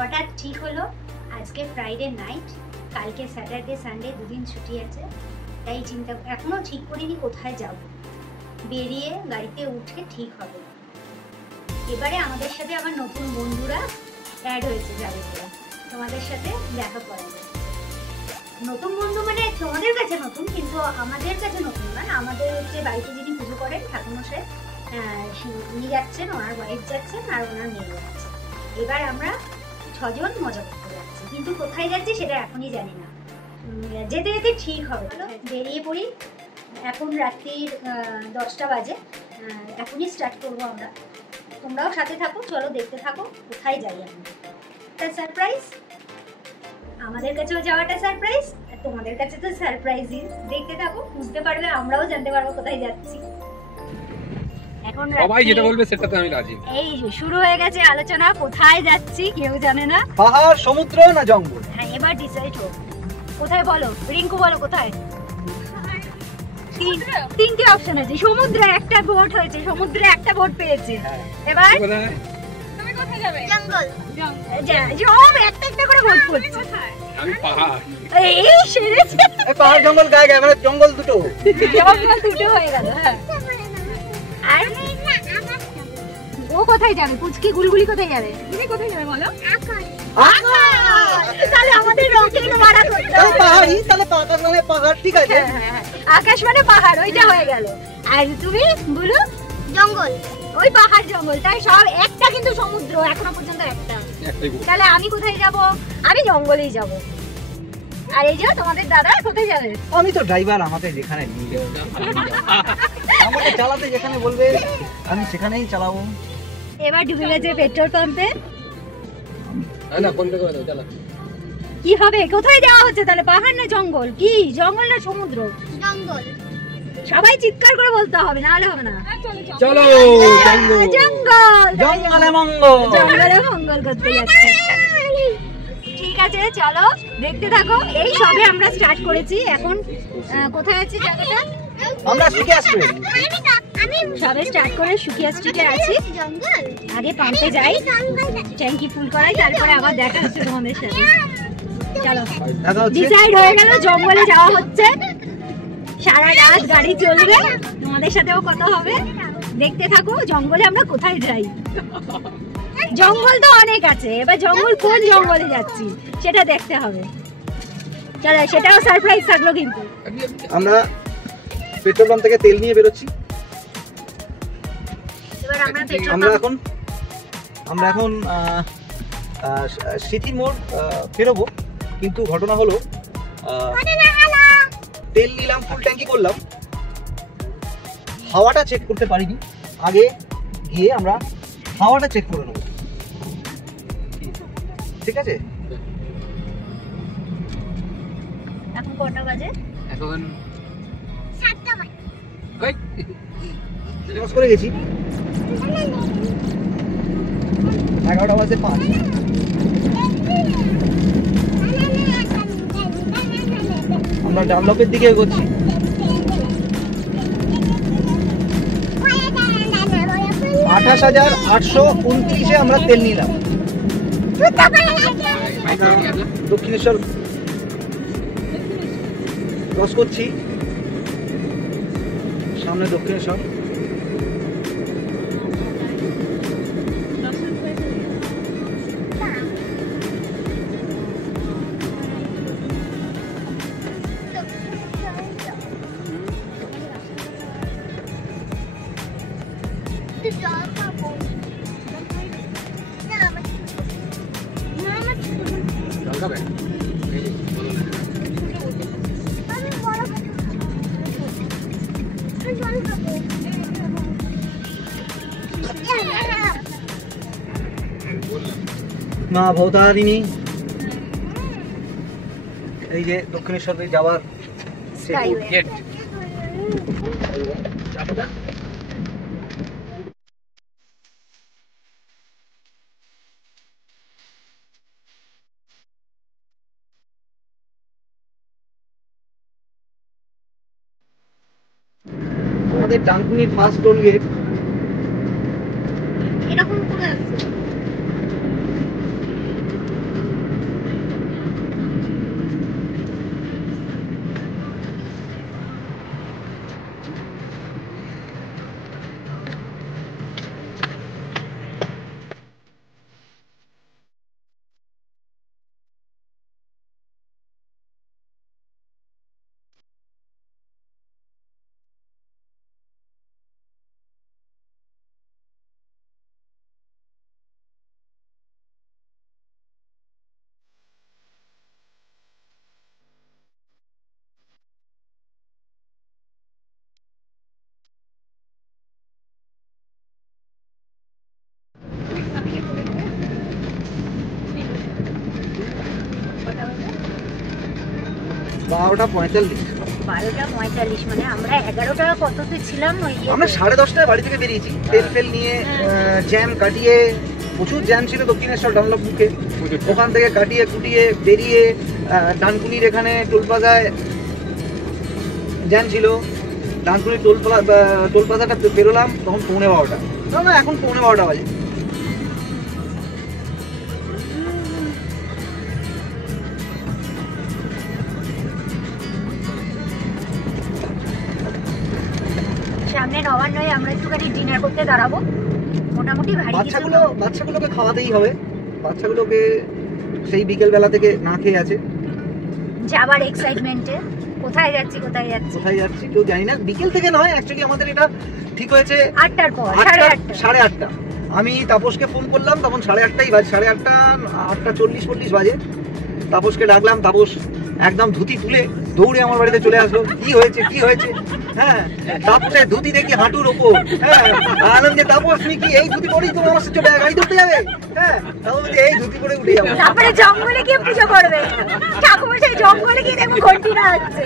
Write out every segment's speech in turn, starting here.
হঠাৎ ঠিক হলো আজকে ফ্রাইডে নাইট, কালকে স্যাটারডে সানডে দুদিন ছুটি আছে, তাই চিন্তা এখনো ঠিক করিনি কোথায় যাব। বেরিয়ে গাড়িতে উঠে ঠিক হবে। এবারে আমাদের সাথে আমার নতুন বন্ধুরা অ্যাড হয়েছে, যাবে তোমাদের সাথে দেখা করাবে। নতুন বন্ধু মানে তোমাদের কাছে নতুন, কিন্তু আমাদের কাছে নতুন না। আমাদের হচ্ছে বাড়িতে যিনি পুজো করেন ঠাকুরমশাই, উনি যাচ্ছেন, ওনার ওয়াইফ যাচ্ছেন আর ওনার মেয়ে যাচ্ছে। এবার আমরা 6 জন মজা করতে যাচ্ছি, কিন্তু কোথায় যাচ্ছি সেটা এখনই জানি না। যেতে যেতে ঠিক হবে। বেরিয়ে পড়ি। এখন রাত্রির 10টা বাজে, এখনই স্টার্ট করবো আমরা। তোমরাও সাথে থাকো, চলো দেখতে থাকো কোথায় যাই আমরা। একটা সারপ্রাইজ, আমাদের কাছেও যাওয়াটা সারপ্রাইজ, আর তোমাদের কাছে তো সারপ্রাইজই। দেখতে থাকো, বুঝতে পারবে, আমরাও জানতে পারবো কোথায় যাচ্ছি। এখন সবাই যেটা বলবে সেটাতে আমি রাজি। এই শুরু হয়ে গেছে আলোচনা, কোথায় যাচ্ছি কেউ জানে না। পাহাড়, সমুদ্র না জঙ্গল? হ্যাঁ, এবার ডিসাইড হোক কোথায়। বলো রিঙ্কু, বলো কোথায়। তিনটে অপশন আছে। সমুদ্রে একটা ভোট হয়েছে, সমুদ্রে একটা ভোট পেয়েছে। এবার তুমি কোথায় যাবে? জঙ্গল। জঙ্গল একটা একটা করে ভোট পড়ছে। আমি পাহাড়। এই সেরেছে। পাহাড় জঙ্গল গায়ে গায়ে, মানে জঙ্গল দুটো। জঙ্গল দুটো হয়ে গেল। হ্যাঁ, আর ও কোথায় যাবে? পুচকি গুলগুলি কোথায় যাবে? তুমি কোথায় যাবে বলো? আকাশ। তাহলে আমাদের রকেট মারা করতে হবে। পাহাড়ই, তাহলে পাহাড় মানে পাহাড়, ঠিক আছে। হ্যাঁ, আকাশ মানে পাহাড়, ওইটা হয়ে গেল। আর তুমি বলো? জঙ্গল। ওই পাহাড় জঙ্গল, তাই সব একটা, কিন্তু সমুদ্র এখনো পর্যন্ত একটা। তাহলে আমি কোথায় যাব? আমি জঙ্গলেই যাব। আর এই যে তোমাদের দাদা কোথায় যাবে? আমি তো ড্রাইভার, আমাকে যেখানে নিয়ে যাবে, আমাকে চালাতে যেখানে বলবে আমি সেখানেই চালাবো। এবার ঢুকে গেছে পেট্রোল পাম্পে। না, কোনটা করে দাও, চালা। কি হবে? কোথায় যাওয়া হচ্ছে তাহলে? পাহাড় না জঙ্গল? কি জঙ্গল না সমুদ্র? জঙ্গল। সবাই চিৎকার করে বলতে হবে, না হলে হবে না। চলো জঙ্গল। জঙ্গলে মঙ্গল, জঙ্গলে মঙ্গল করতে যাচ্ছি। ঠিক আছে, চলো দেখতে থাকো। এই সবে আমরা স্টার্ট করেছি। এখন কোথায় আছি জায়গাটা? আমরা সুকিয়া স্ট্রিট। আমি সবে স্টার্ট করে সুকিয়া স্ট্রিটে আছি। আগে পাম্পে যাই, ট্যাঙ্কি ফুল করাই, তারপরে আবার দেখা হচ্ছে তোমাদের সাথে। চলো, ডিসাইড হয়ে গেল জঙ্গলে যাওয়া হচ্ছে। সারা রাত গাড়ি চলবে, তোমাদের সাথেও কথা হবে। দেখতে থাকো জঙ্গলে আমরা কোথায় যাই। জঙ্গল তো অনেক আছে, এবার জঙ্গল কোন জঙ্গলে যাচ্ছি সেটা দেখতে হবে। চলো, সেটাও সারপ্রাইজ থাকলো। কিন্তু আমরা পেট্রোল পাম্প থেকে তেল নিয়ে বেরোচ্ছি। এবার আমরা এখন সিথি মোড় ফেরোবো। কিন্তু ঘটনা হলো, তেল নিলাম, ফুল ট্যাঙ্কি করলাম, হাওয়াটা চেক করতে পারিনি। আগে গিয়ে আমরা হাওয়াটা চেক করে নেবো, ঠিক আছে? এখন কটা বাজে? এখন 7টা বাজে। করে গেছি 11টা বাজে 5। আমরা ডানলপের দিকে এগোচ্ছি। 28,829-এ আমরা তেল নিলাম। দক্ষিণেশ্বর ক্রস করছি, সামনে দক্ষিণেশ্বর। মা ভৌতারিণী, এই যে দক্ষিণেশ্বরে যাওয়ার গেট। আমাদের ডানকুনির ফার্স্ট টোল গেট। এরকম করে আছে। 12:45। 12:45 মানে আমরা 11টা কততে ছিলাম? ওই আমরা 10:30টায় বাড়ি থেকে বেরিয়েছি, তেল ফেল নিয়ে, জ্যাম কাটিয়ে, প্রচুর জ্যাম ছিল দক্ষিণেশ্বর ডানলপ মুখে। ওখান থেকে কাটিয়ে কুটিয়ে বেরিয়ে ডানকুনির এখানে টোল প্লাজায় জ্যাম ছিল। ডানকুনির টোল প্লাজাটা বেরোলাম তখন 12:15। না এখন 12:15 বাজে। সামনে নবান্নয় আমরা একটুখানি ডিনার করতে দাঁড়াবো। মোটামুটি ভারী কিছু বাচ্চাগুলোকে খাওয়াতেই হবে। বাচ্চাগুলোকে সেই বিকেল বেলা থেকে না খেয়ে আছে, যাবার এক্সাইটমেন্টে। কোথায় যাচ্ছি কেউ জানি না। বিকেল থেকে নয়, অ্যাকচুয়ালি আমাদের এটা ঠিক হয়েছে 8টার পর, 8:30। আমি তাপসকে ফোন করলাম, তখন 8:30 বাজে, 8:30, 8:40 বাজে। তাপসকে ডাকলাম, তাপস একদম ধুতি তুলে দৌড়ে আমার বাড়িতে চলে আসলো। কি হয়েছে? হ্যাঁ, তাপসের ধুতি দেখি হাঁটুর ওপর। হ্যাঁ, আনন্দে তাপস তুমি কি এই ধুতি পরেই তোমার আমার সাথে গাড়ি ধরতে যাবে? হ্যাঁ, তাপস এই ধুতি পরে উঠে যাবো। তারপরে জঙ্গলে গিয়ে পুজো করবে। ঠাকুমশাই জঙ্গলে গিয়ে দেখো ঘন্টি নাচছে।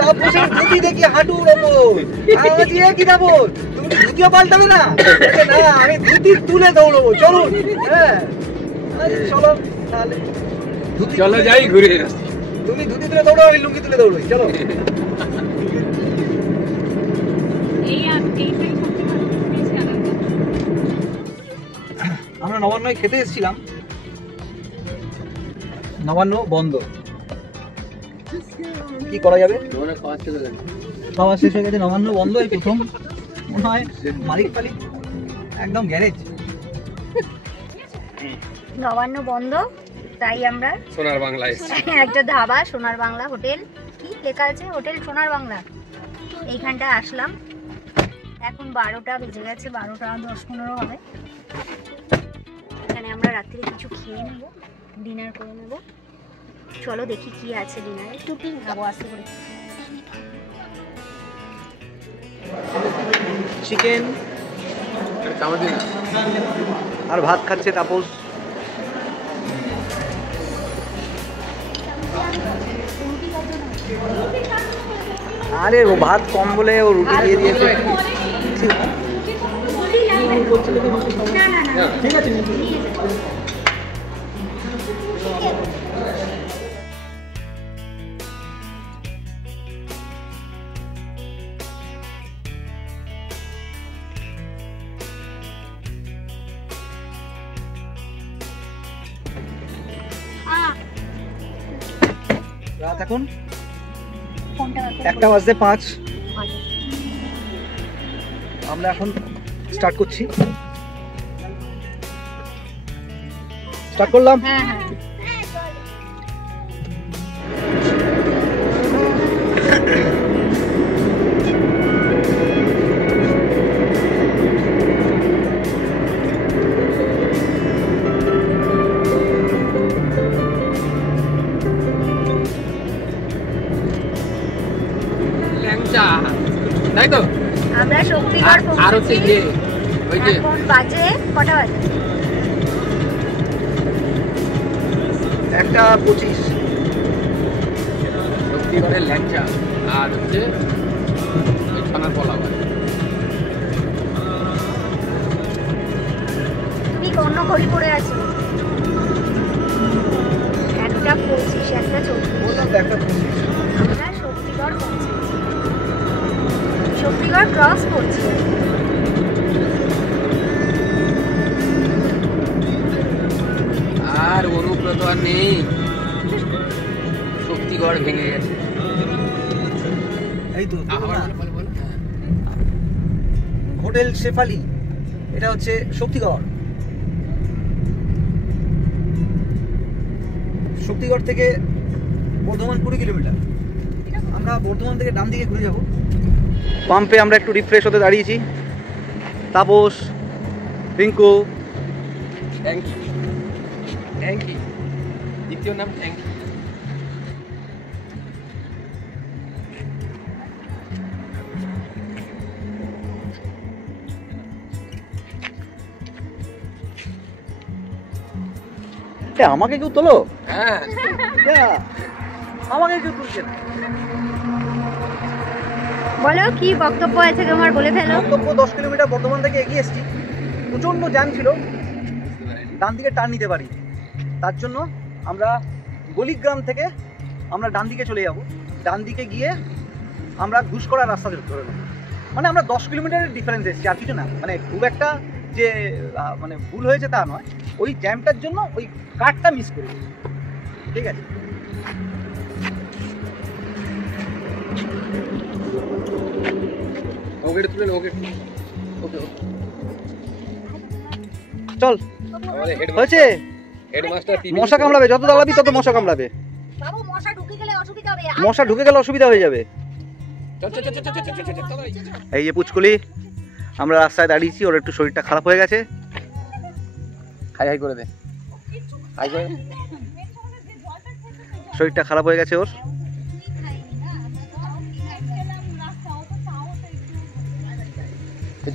তাপসের ধুতি দেখি হাঁটুর ওপর। আমি বলছি কি তাপস তুমি ধুতিও পাল্টাবে না? না, আমি ধুতি তুলে দৌড়বো, চলুন। হ্যাঁ, চলো তাহলে চলো যাই ঘুরে। তুমি ধুতি তুলে দৌড়ো, আমি লুঙ্গি তুলে দৌড়ই, চলো। আমরা নবান্নয় খেতে এসেছিলাম, নবান্ন বন্ধ। কি করা যাবে? খাওয়া শেষ হয়ে গেছে, নবান্ন বন্ধ। এই প্রথম মনে হয় মালিক একদম গ্যারেজ। নবান্ন বন্ধ, তাই আমরা সোনার বাংলা একটা ধাবা, সোনার বাংলা হোটেল, কি লেখা আছে? হোটেল সোনার বাংলা। এইখানটা আসলাম। এখন 12টা বেজে গেছে, 12:10-15 হবে। এখানে আমরা রাত্রে কিছু খেয়ে নেব, ডিনার করে নেব। চলো দেখি কি আছে ডিনারে। টুপি খাবো আস্তে করে। চিকেন আর ভাত খাচ্ছে তাপস। আরে ও ভাত কম বলে ও রুটি দিয়ে দিয়েছে। ঠিক আছে। রাত এখন 1:05। আমরা এখন স্টার্ট করছি। স্টার্ট করলাম। হ্যাঁ। তাই তো আমরা শক্তিগড় আর হচ্ছে যে ওই যে এখন বাজে কটা বাজে? 1:25। শক্তিগড়ের ল্যাংচা আর হচ্ছে ওই ছানার পোলাও। তুমি অন্য ঘড়ি পড়ে আছো। 1:25, 1:24। আমরা শক্তিগড় পৌঁছেছি। শক্তিগড় ক্রস করছি। আর অনুব্রত আর নেই, শক্তিগড় ভেঙে গেছে। এই তো হোটেল শেফালি, এটা হচ্ছে শক্তিগড়। শক্তিগড় থেকে বর্ধমান 20 কিলোমিটার। আমরা বর্ধমান থেকে ডান দিকে ঘুরে যাব। পাম্পে আমরা একটু রিফ্রেশ হতে দাঁড়িয়েছি। তাপস, রিঙ্কু, ট্যাঙ্কি, দ্বিতীয় নাম ট্যাঙ্কি। আমাকে কেউ তোলো? হ্যাঁ, Yeah. আমাকে কেউ তুলছে না। বলো কি বক্তব্য আছে তোমার, বলে ফেলো। বক্তব্য 10 কিলোমিটার বর্ধমান থেকে এগিয়ে এসেছি, প্রচণ্ড জ্যাম ছিল, ডান দিকে টার্ন নিতে পারি, তার জন্য আমরা গলিগ্রাম থেকে আমরা ডান দিকে চলে যাব। ডান দিকে গিয়ে আমরা ঘুষ করার রাস্তা ধরে নেব। মানে আমরা 10 কিলোমিটারের ডিফারেন্স এসেছি, আর কিছু না। মানে খুব একটা যে মানে ভুল হয়েছে তা নয়, ওই জ্যামটার জন্য ওই কার্ডটা মিস করেছি। ঠিক আছে, ওকে তুলে নে, ওকে ওকে চল। আমাদের হয়েছে, হেডমাস্টার মশা কামড়াবে, যত দাঁড়াবি তত মশা কামড়াবে। বাবু মশা ঢুকে গেলে অসুবিধা হবে। মশা ঢুকে গেলে অসুবিধা হয়ে যাবে। চল চল চল চল চল চল চল। এই যে পুচকুলি, আমরা রাস্তায় দাঁড়িয়েছি, ওর একটু শরীরটা খারাপ হয়ে গেছে। হাই হাই করে দে, হাই করে। শরীরটা খারাপ হয়ে গেছে ওর।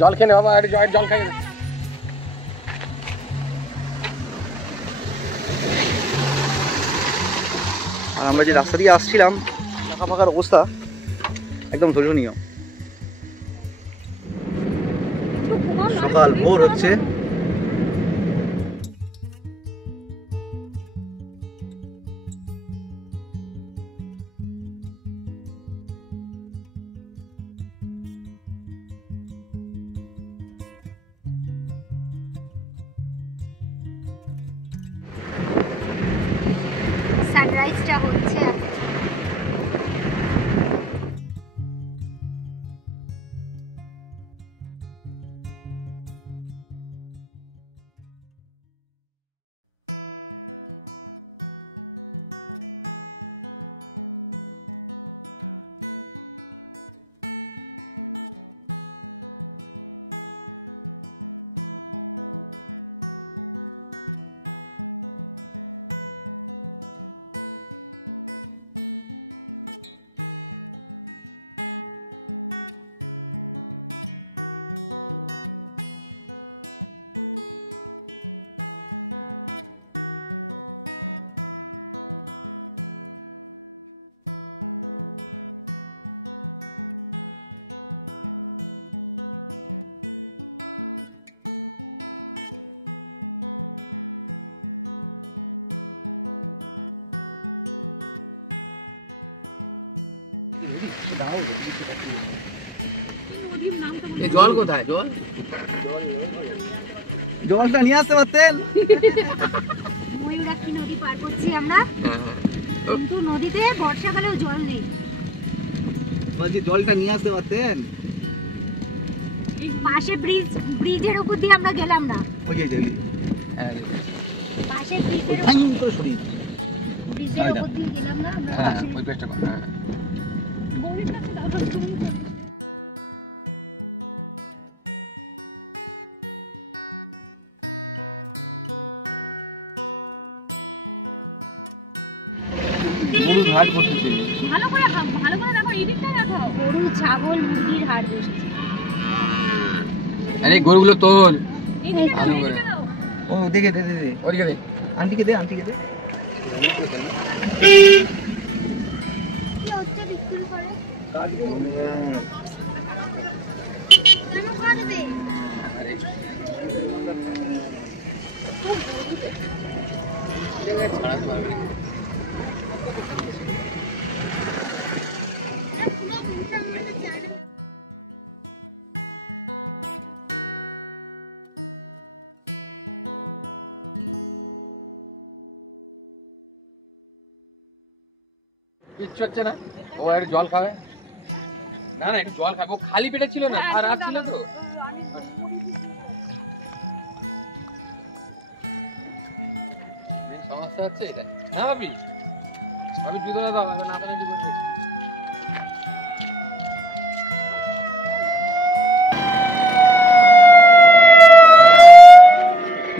জল খেয়ে নে বাবা, একটু জল খাই না। আর আমরা যে রাস্তা দিয়ে আসছিলাম, ফাঁকা ফাঁকার অবস্থা একদম শোচনীয়। সকাল ভোর হচ্ছে, সানরাইজটা হচ্ছে। জল কোথায়? জল জলটা নিয়ে আসতে পারতেন। ময়ূরাক্ষী নদী পার করছি আমরা, কিন্তু নদীতে বর্ষাকালেও জল নেই। বলছি জলটা নিয়ে আসতে পারতেন। পাশে ব্রিজের উপর দিয়ে আমরা গেলাম না। ওই যে পাশে ব্রিজের উপর দিয়ে গেলাম না আমরা। হ্যাঁ ওই পেছটা কর। হ্যাঁ বউয়ের কাছে দাও তুমি। গরুর হাট বসেছে। ভালো করে দেখো, এই দিকটা দেখো। গরু, ছাগল, মুরগির হাট বসেছে। আরে গরুগুলো তোল। ভালো করে। ও দেখে দে দে দে, ওদিকে দে। আন্টিকে দে, আন্টিকে দে। কি হচ্ছে বিক্রি করে? কেন কাটবে? আরে ছাড়াতে পারবে না। কিচ্ছু হচ্ছে না, ও একটু জল খাবে। না না একটু জল খাবে, ও খালি পেটে ছিল না, আর রাত ছিল তো। সমস্যা হচ্ছে এটা। হ্যাঁ ভাবি, ভাবি জুতোটা দাও, না পারে কি করবে।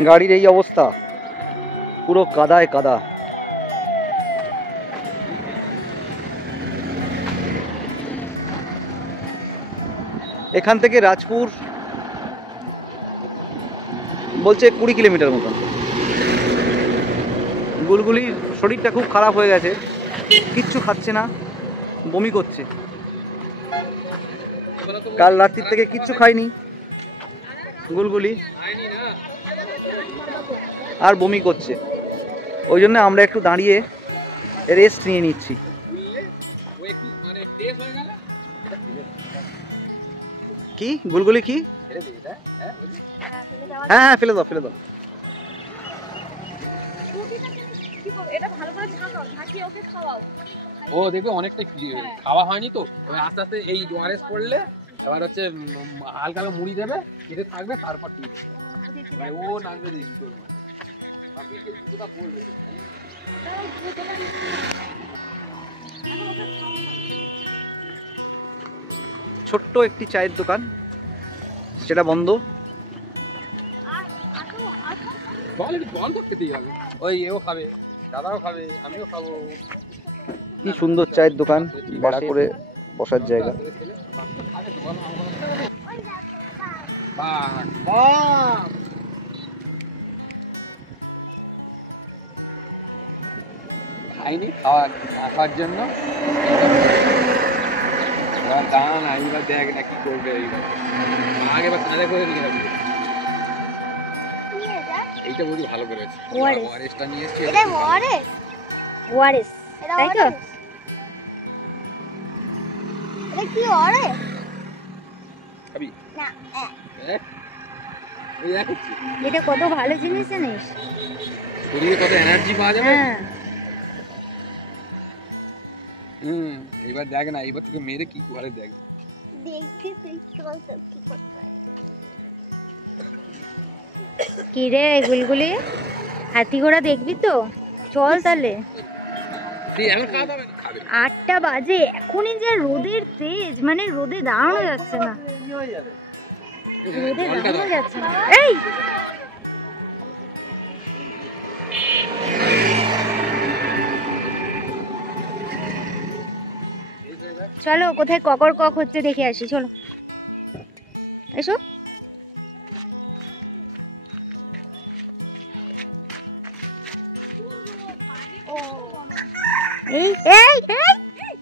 গাড়ির এই অবস্থা, পুরো কাদায় কাদা। এখান থেকে রাজপুর বলছে 20 কিলোমিটার মতন। বুলবুলির শরীরটা খুব খারাপ হয়ে গেছে, কিচ্ছু খাচ্ছে না, বমি করছে। কাল রাত্রির থেকে কিচ্ছু খাইনি গুলগুলি, আর বমি করছে। ওই জন্য আমরা একটু দাঁড়িয়ে রেস্ট নিয়ে নিচ্ছি। কি গুলগুলি কি? হ্যাঁ হ্যাঁ, ফেলে দাও ফেলে দাও। ও দেখবে অনেকটা খাওয়া হয়নি তো, আস্তে আস্তে এই ওয়ারেস পড়লে এবার হচ্ছে হালকা হালকা মুড়ি দেবে, খেতে থাকবে, তারপর ঠিক ও নাচবে দেখি তোর ছোট্ট একটি চায়ের দোকান, সেটা বন্ধ। বন্ধ খেতেই হবে, ওই এও খাবে, দাদাও খাবে, আমিও খাবো। কি সুন্দর চায়ের দোকান, বাড়া করে বসার জায়গা। খাইনি, খাওয়ার জন্য দাঁড়ান, এইবার দেখ না কি করবে। আগে বা কাঁধে করে নিয়ে যাবে, এইটা বলি ভালো করেছে। ওয়ারেসটা নিয়ে এসেছি। এটা ওয়ারেস, ওয়ারেস তাই তো? এটা কি ওয়ারেস? খাবি না, এই দেখ এটা কত ভালো জিনিস জানিস, শরীরে কত এনার্জি পাওয়া যাবে। হ্যাঁ। এবার দেখ না, এবার তোকে মেরে কি করে দেখ। দেখি তুই চল তো কি করতে পারি। কি রে গুলগুলি, হাতি ঘোড়া দেখবি তো? চল তাহলে। এখন খাওয়া দাবে না, খাবে 8টা বাজে, এখনই যে রোদের তেজ, মানে রোদে দাঁড়ানো যাচ্ছে না, রোদে দাঁড়ানো যাচ্ছে না। এই চলো কোথায় ককর কক হচ্ছে দেখে আসি, চলো এসো। এই এই এই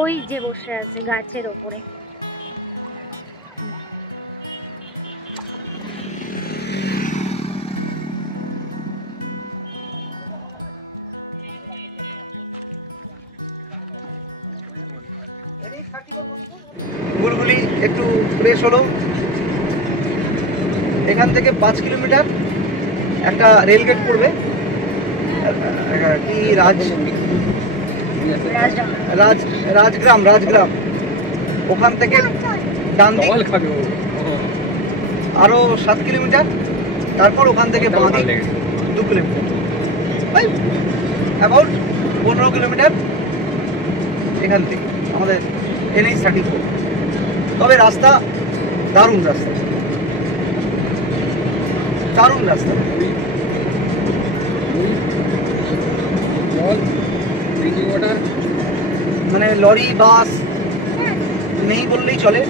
ওই যে বসে আছে গাছের ওপরে। গুলগুলি একটু ফ্রেশ হলো। এখান থেকে 5 কিলোমিটার একটা রেলগেট পড়বে, কি রাজগ্রাম, ওখান থেকে ডান দিক আরো 7 কিলোমিটার, তারপর ওখান থেকে বাঁ দিক 2 কিলোমিটার, অ্যাবাউট 15 কিলোমিটার এখান থেকে আমাদের NH-34। তবে রাস্তা দারুণ রাস্তা, দারুণ রাস্তা। মানে লরি বাস নেই বললেই চলে,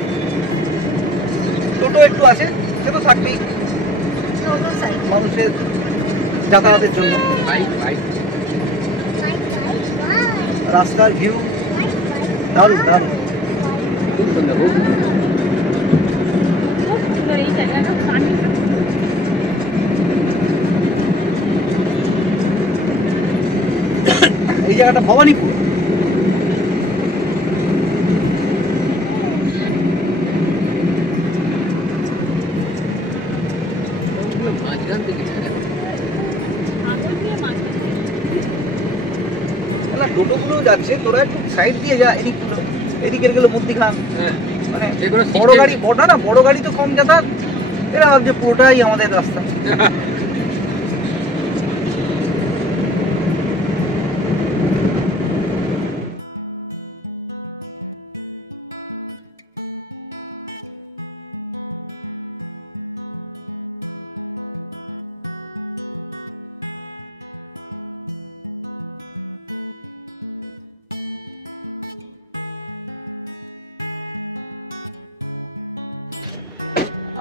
টোটো একটু আছে, সে তো থাকবেই মানুষের যাতায়াতের জন্য। রাস্তার ভিউ দারুণ দারুণ। এই জায়গাটা ভবানীপুর। টোটোগুলো যাচ্ছে, তোরা একটু সাইড দিয়ে যা, এদিকে গেলে মধ্যিখান। মানে বড় গাড়ি, বড় গাড়ি তো কম যাতায়াত, এরা ভাবছে পুরোটাই আমাদের রাস্তা।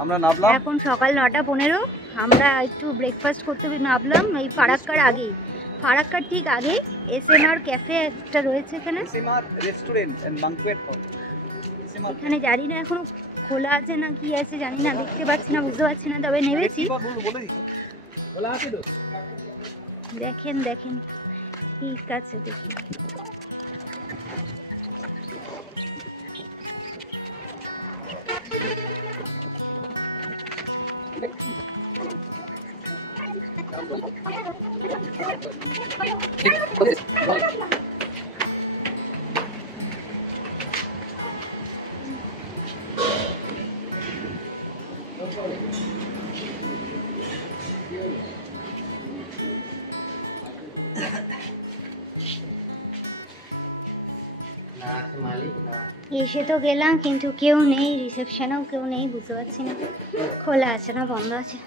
আমরা নামলাম এখন সকাল 9:15। আমরা একটু ব্রেকফাস্ট করতে নামলাম এই ফারাক্কার আগেই। ফারাক্কার ঠিক আগে SMR ক্যাফে একটা রয়েছে এখানে, SMR রেস্টুরেন্ট এন্ড ব্যাংকুয়েট হল। এখানে জানি না এখনো খোলা আছে না কি আছে জানি না, দেখতে পাচ্ছি না, বুঝতে পারছি না, তবে নেমেছি। দেখেন দেখেন ঠিক আছে, দেখি এসে তো গেলাম কিন্তু কেউ নেই, রিসেপশনেও কেউ নেই, বুঝতে পারছি না খোলা আছে না বন্ধ আছে।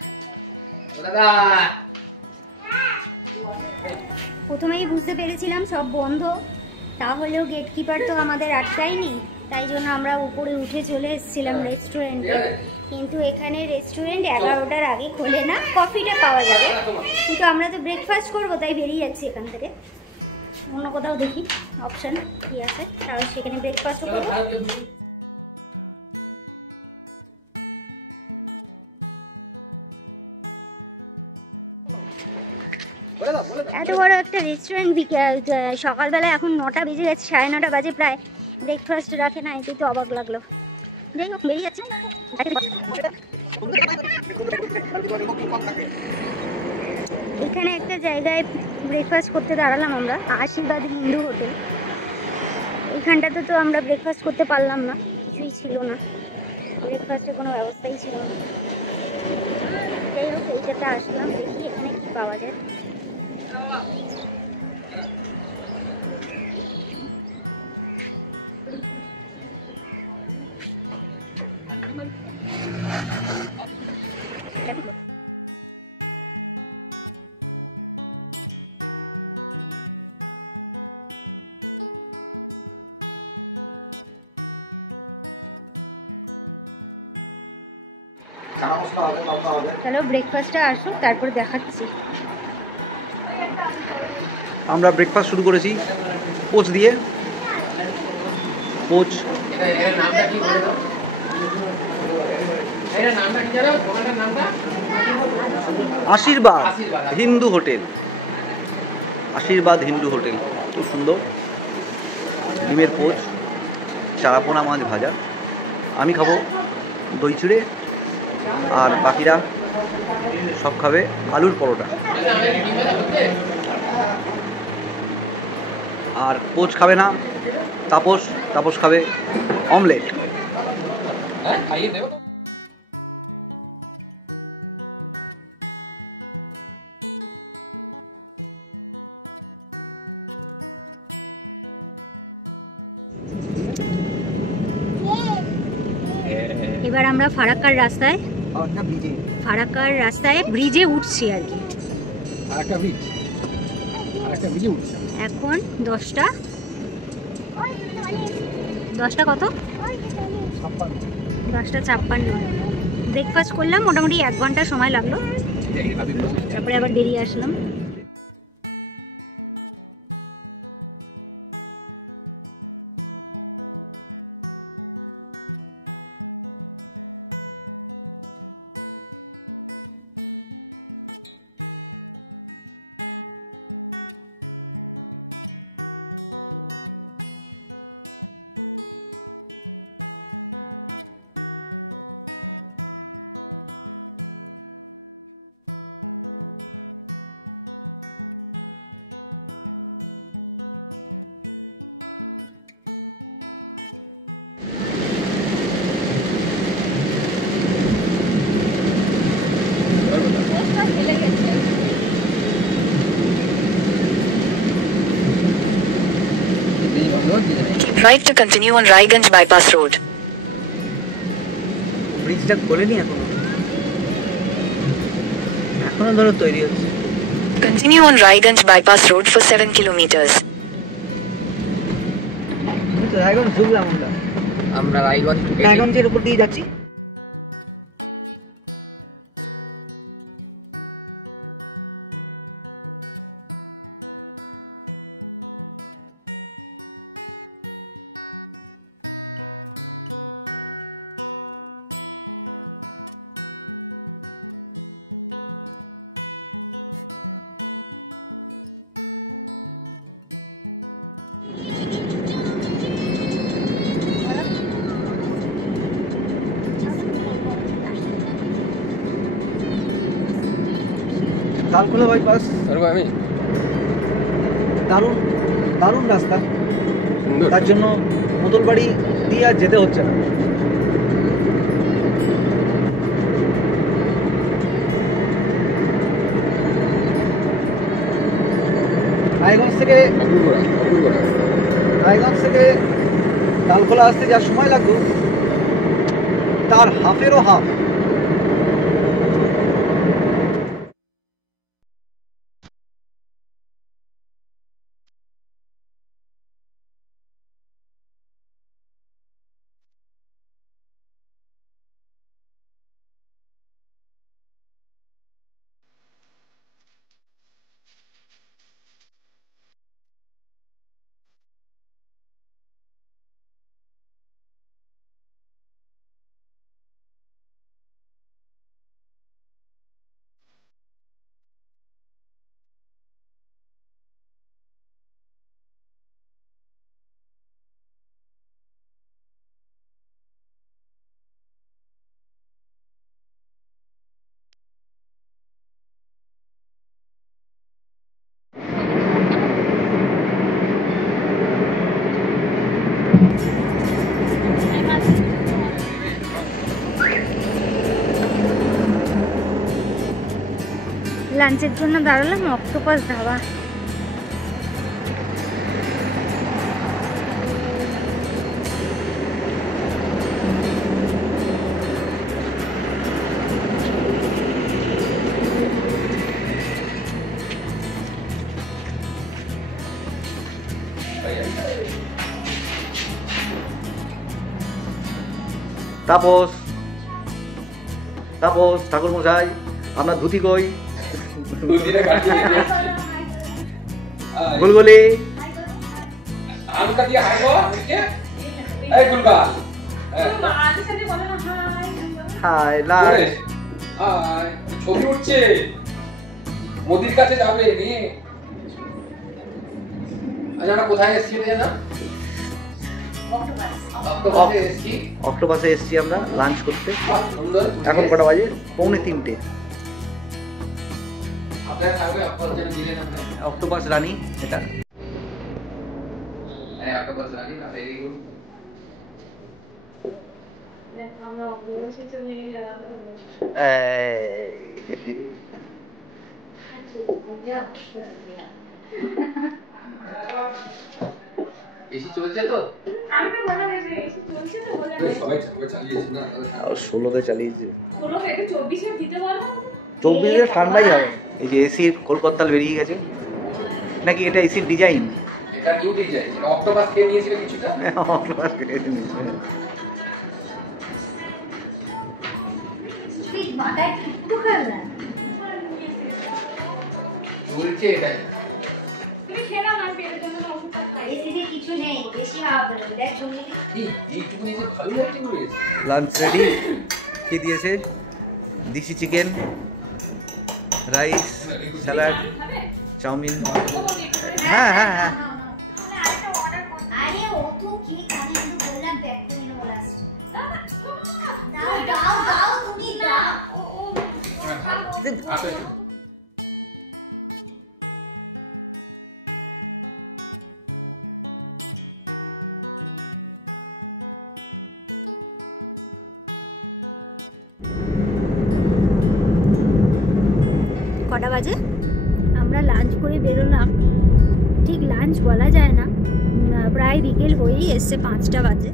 প্রথমেই বুঝতে পেরেছিলাম সব বন্ধ, তাহলেও গেটকিপার তো আমাদের আটকায়নি, তাই জন্য আমরা উপরে উঠে চলে এসেছিলাম রেস্টুরেন্টে। কিন্তু এখানে রেস্টুরেন্ট 11টার আগে খোলে না, কফিটা পাওয়া যাবে, কিন্তু আমরা তো ব্রেকফাস্ট করবো তাই বেরিয়ে যাচ্ছি এখান থেকে। অন্য কোথাও দেখি অপশন কি আছে, তাহলে সেখানে ব্রেকফাস্ট করবো। এত বড় একটা রেস্টুরেন্ট সকালবেলা, এখন 9টা বেজে গেছে, 9:30 বাজে প্রায়, ব্রেকফাস্ট রাখে না, এটাই তো অবাক লাগলো। যাই হোক বেরিয়ে যাচ্ছে। এখানে একটা জায়গায় ব্রেকফাস্ট করতে দাঁড়ালাম আমরা, আশীর্বাদ হিন্দু হোটেল। এখানটাতে তো আমরা ব্রেকফাস্ট করতে পারলাম না, কিছুই ছিল না, ব্রেকফাস্টের কোনো ব্যবস্থাই ছিল না। যাই হোক এইটাতে আসলাম, দেখি এখানে কি পাওয়া যায়। চলো ব্রেকফাস্টটা আসুক তারপর দেখাচ্ছি। আমরা ব্রেকফাস্ট শুরু করেছি পোচ দিয়ে। পোচ আশীর্বাদ হিন্দু হোটেল, আশীর্বাদ হিন্দু হোটেল, খুব সুন্দর। ডিমের পোচ, চারাপোনা মাছ ভাজা, আমি খাবো দই চিড়ে, আর বাকিরা সব খাবে আলুর পরোটা। আর কোচ খাবে না তাপস, তাপস খাবে অমলেট। এবার আমরা ফারাক্কার রাস্তায় ব্রিজে উঠছি আর কি। এখন 10টা কত, 10:56। ব্রেকফাস্ট করলাম, মোটামুটি 1 ঘন্টা সময় লাগলো, তারপরে আবার বেরিয়ে আসলাম। Right to continue on Raiganj Bypass Road. ব্রিজটা খোলেনি এখনো ধরো তৈরি হচ্ছে। Continue on Raiganj Bypass Road for 7 kilometers. Raiganj ঢুকলাম আমরা রায়গঞ্জের উপর দিয়ে যাচ্ছি। তালখোলা বাইপাস আমি দারুণ দারুণ রাস্তা, সুন্দর। তার জন্য মোদলবাড়ি দিয়ে আর যেতে হচ্ছে না। রায়গঞ্জ থেকে তালখোলা আসতে যা সময় লাগতো তার হাফেরও হাফ। লাঞ্চের জন্য দাঁড়ালাম অক্টোপাস ধাবা। তাপস তাপস ঠাকুর মশাই, আপনার ধুতি কই? গুলগুলি হাই লাল ছবি উঠছে, মোদির কাছে যাবে নিয়ে। আচ্ছা কোথায় এসছি না? অক্টোপাসে এসছি আমরা লাঞ্চ করতে। সুন্দর। এখন কটা বাজে? 2:45। আপনারা থাকবে আপনারা দিলেন আপনি। অক্টোপাস রানী এটা। হ্যাঁ অক্টোপাস রানী না ভেরি গুড। আমরা অবশ্যই চলে গেলাম। এসি চলছে তো? আমি তো বললাম এসি চলছে তো বললাম। সবাই চালিয়েছে না? 16তে চালিয়েছে। 16 থেকে 24 দিতে বলো। 24-এ ঠান্ডাই হবে। এই যে এসির কলকাতাল বেরিয়ে গেছে নাকি? এটা এসির ডিজাইন? এটা নিউ ডিজাইন। অক্টোপাস কে নিয়েছিল কিছুটা? অক্টোপাস কেটে নিয়েছে। মাথায় কিছু খেলনা চলছে এটা। তুমি খেলা না পেটের জন্য ওষুধটা খাই। এসিতে কিছু নেই, বেশি হাওয়া বেরোবে। দেখ জমি এইটুকু নিয়ে ভালো লাগছে গুলো। Lunch ready. কি দিয়েছে? দেশি চিকেন, রাইস, স্যালাড, চাউমিন। হ্যাঁ হ্যাঁ হ্যাঁ আরে ও তো কি খালি শুধু বললাম প্যাক করে নিয়ে বলে আসছি। দাও দাও দাও তুমি দাও। কটা বাজে? আমরা লাঞ্চ করে বেরোলাম। ঠিক লাঞ্চ বলা যায় না, প্রায় বিকেল হয়েই এসছে, 5টা বাজে।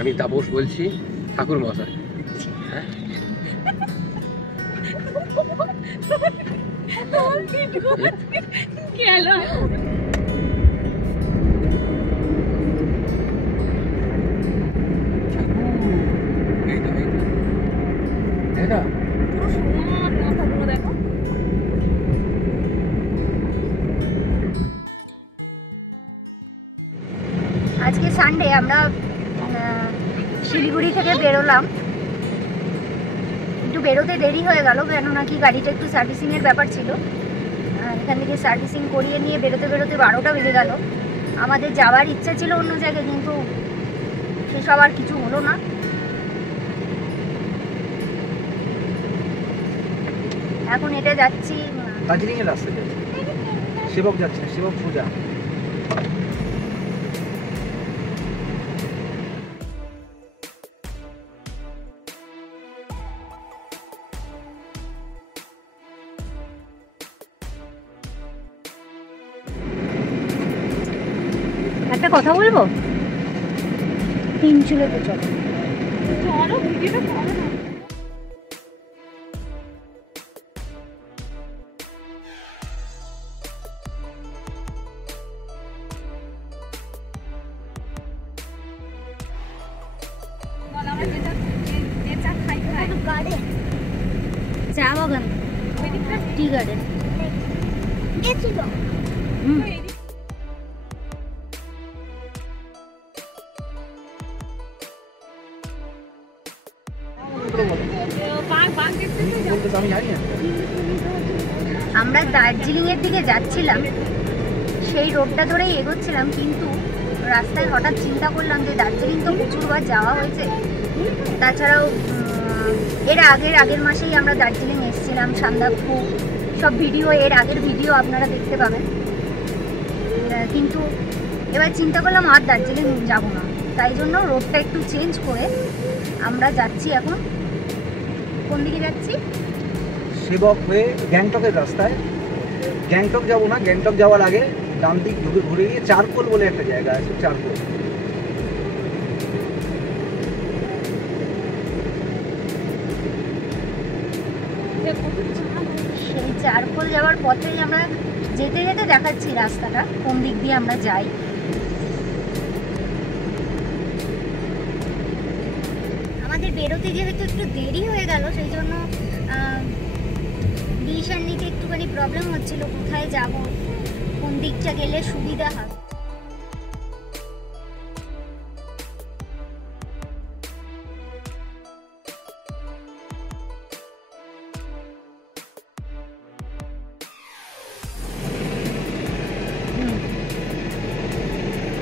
আমি তাপস বলছি, ঠাকুর মশাই। আজকে সানডে, আমরা শিলিগুড়ি থেকে বেরোলাম। একটু বেরোতে দেরি হয়ে গেল, কেননা কি গাড়িটা একটু সার্ভিসিংয়ের ব্যাপার ছিল। এখান থেকে সার্ভিসিং করিয়ে নিয়ে বেরোতে বেরোতে 12টা বেজে গেল। আমাদের যাওয়ার ইচ্ছা ছিল অন্য জায়গায়, কিন্তু সেসব আর কিছু হলো না। এখন এটা যাচ্ছি দার্জিলিং এর রাস্তা যাচ্ছে, সেবক যাচ্ছে, সেবক সোজা। একটা কথা বলবো, তিনচুলেতে চলো। চলো ভিডিওটা করো না। চা বাগান, টি গার্ডেন। বলতে তো আমি জানি না। আমরা দার্জিলিং এর দিকে যাচ্ছিলাম, সেই রোডটা ধরেই এগোচ্ছিলাম, কিন্তু রাস্তায় হঠাৎ চিন্তা করলাম যে দার্জিলিং তো প্রচুরবার যাওয়া হয়েছে। তাছাড়াও এর আগের মাসেই আমরা দার্জিলিং এসেছিলাম, সান্দাকফু, সব ভিডিও, এর আগের ভিডিও আপনারা দেখতে পাবেন। কিন্তু এবার চিন্তা করলাম আর দার্জিলিং যাব না, তাই জন্য রোডটা একটু চেঞ্জ করে আমরা যাচ্ছি এখন। কোন দিকে যাচ্ছি? সেবক হয়ে গ্যাংটকের রাস্তায়। গ্যাংটক যাবো না, গ্যাংটক যাওয়ার আগে ডান দিক ঘুরে গিয়ে চারকোল বলে একটা জায়গা আছে, চারকোল। সেই চারকোল যাওয়ার পথেই আমরা যেতে যেতে দেখাচ্ছি রাস্তাটা কোন দিক দিয়ে আমরা যাই। আমাদের বেরোতে যেহেতু একটু দেরি হয়ে গেল, সেই জন্য ডিসিশন নিতে একটুখানি প্রবলেম হচ্ছিল, কোথায় যাব, কোন দিকটা গেলে সুবিধা হবে।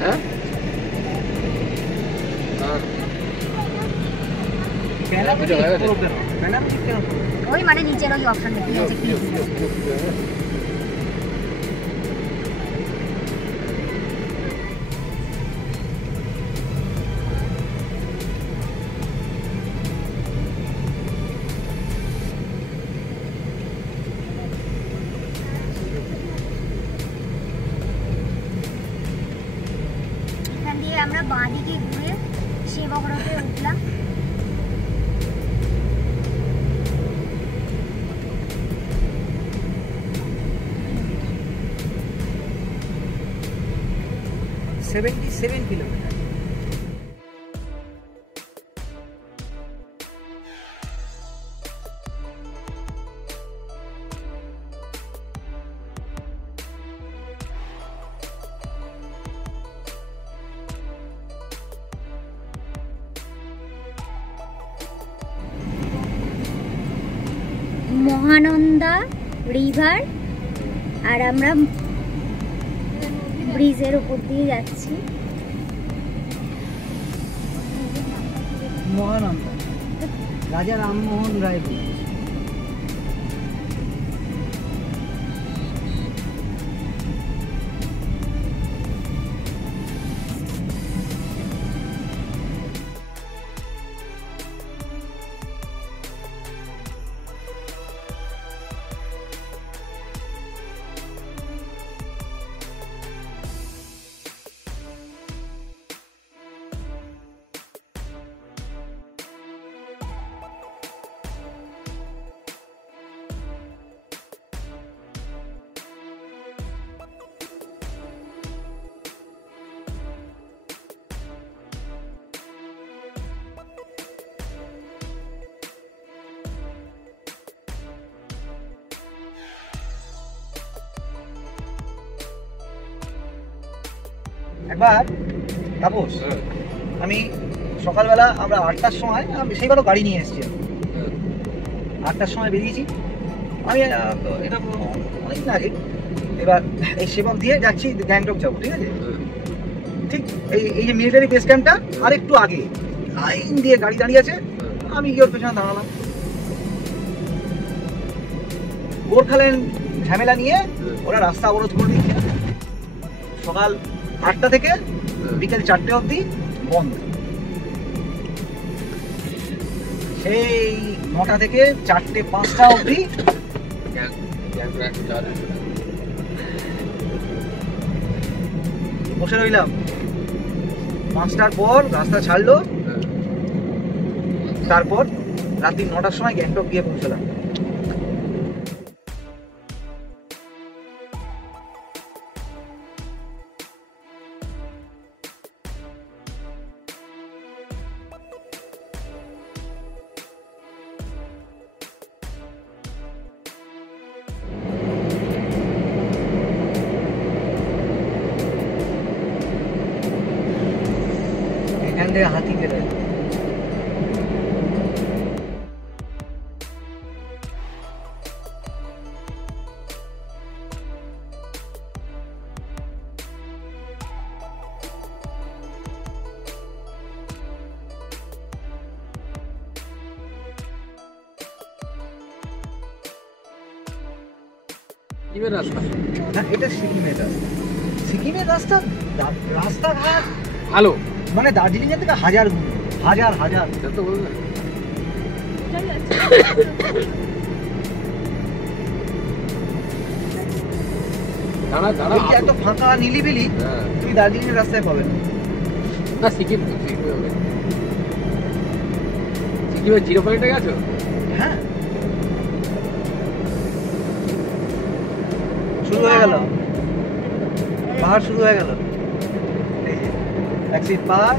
হ্যাঁ ওই মানে নিচের ওই অপশনটা কি আছে, কি এখান দিয়ে আমরা বাঁ দিকে ঘুরে সেবক রোডে উঠলাম। $77 কিলোমিটার। মহানন্দা রিভার, আর আমরা ব্রিজের উপর দিয়ে যাচ্ছি। মহানন্দা, রাজা রামমোহন রায় ব্রিজ। একবার তাপস, আমি সকালবেলা আমরা 8টার সময়, আমি সেইবারও গাড়ি নিয়ে এসেছি, 8টার সময় বেরিয়েছি আমি, এটা অনেকদিন আগে। এবার এই সেবক দিয়ে যাচ্ছি গ্যাংটক যাবো, ঠিক আছে? ঠিক এই যে মিলিটারি বেস ক্যাম্পটা আর একটু আগে লাইন দিয়ে গাড়ি দাঁড়িয়ে আছে, আমি গিয়ে ওর পেছনে দাঁড়ালাম। গোর্খাল্যান্ড ঝামেলা নিয়ে ওরা রাস্তা অবরোধ করে দিচ্ছে। সকাল 8টা থেকে বিকেল 4টে অবধি বন্ধ। সেই 9টা থেকে 4টে 5টা অবধি বসে রইলাম। 5টার পর রাস্তা ছাড়লো, তারপর রাত্রি 9টার সময় গ্যাংটক গিয়ে পৌঁছলাম। এখান থেকে হাতি গেলে সিকিমের রাস্তা না, এটা সিকিমের রাস্তা। সিকিমের রাস্তা রাস্তাঘাট ভালো, মানে দার্জিলিং এর থেকে হাজার গুণ, হাজার হাজার। এটা তো বলবেন। কোথায় যাচ্ছে? দাঁড়া দাঁড়া, এই যে এত ফাঁকা নিলিবিলি হ্যাঁ। তুমি দার্জিলিং এর রাস্তায় পাবে না। না সিকিমে হবে। সিকিমের 0 পয়েন্টে গেছো? হ্যাঁ, শুরু হয়ে গেল, পাহাড় শুরু হয়ে গেল। এই যে এক সাইড পাহাড়,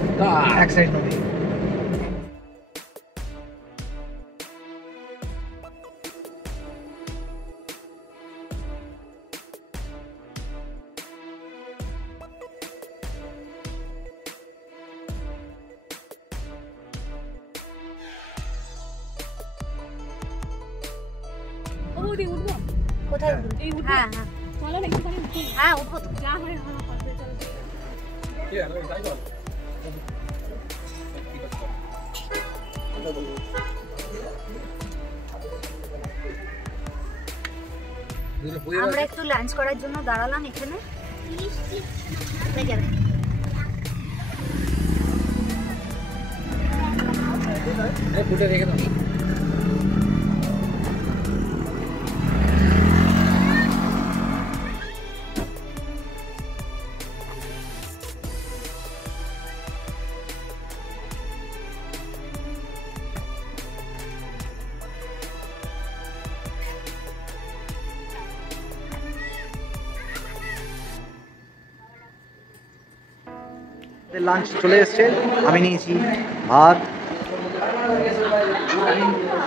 এক সাইড নদী। ও দি উঠবো? কোথায় হ্যাঁ। উঠবো? এই উঠবো? হ্যাঁ হ্যাঁ চলো না একটুখানি উঠি। হ্যাঁ উঠবো তো। যা হয় হবে, চলো। কি হলো তাই বল। আমরা একটু লাঞ্চ করার জন্য দাঁড়ালাম এখানে। কোথায় যাবে? ফুটে রেখে দাও। লাঞ্চ চলে এসছে। আমি নিয়েছি ভাত,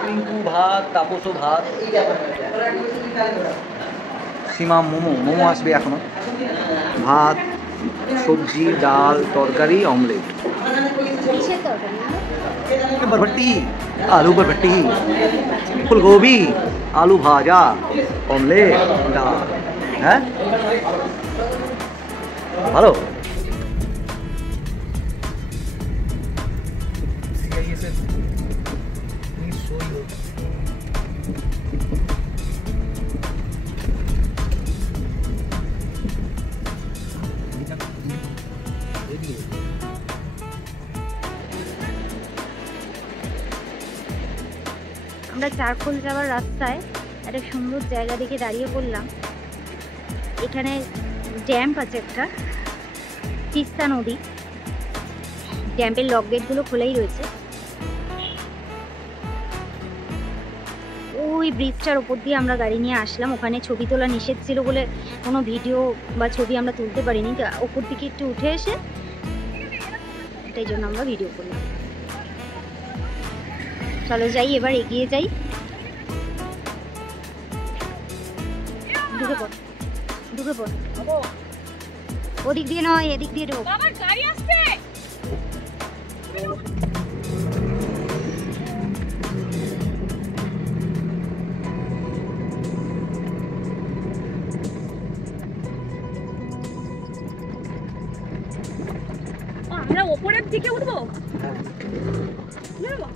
পিঙ্কু ভাত, তাপসও ভাত, সীমা মোমো আসবে এখনো, ভাত, সবজি, ডাল, তরকারি, অমলেট, কিসের তরকারি? बरबट्टी, आलू बरबट्टी, फूलगोभी, आलू भाजा, ऑमलेट, डाल। হ্যাঁ ভালো। আমরা চারখোল যাওয়ার রাস্তায় একটা সুন্দর জায়গা দেখে দাঁড়িয়ে পড়লাম। এখানে ড্যাম্প আছে একটা, তিস্তা নদী। ড্যাম্পের লক গেটগুলো খোলাই রয়েছে। ওই ব্রিজটার ওপর দিয়ে আমরা গাড়ি নিয়ে আসলাম। ওখানে ছবি তোলা নিষেধ ছিল বলে কোনো ভিডিও বা ছবি আমরা তুলতে পারিনি। তো ওপর দিকে একটু উঠে এসে এটাই জন্য আমরা ভিডিও করলাম। চলো যাই, এবার এগিয়ে যাই। ঢুকে পড়, ঢুকে পড়। ওদিক দিয়ে নয়, এদিক দিয়ে ঢোক। বাবা গাড়ি আসছে। নিচে কে উঠবো? হ্যাঁ নেবো।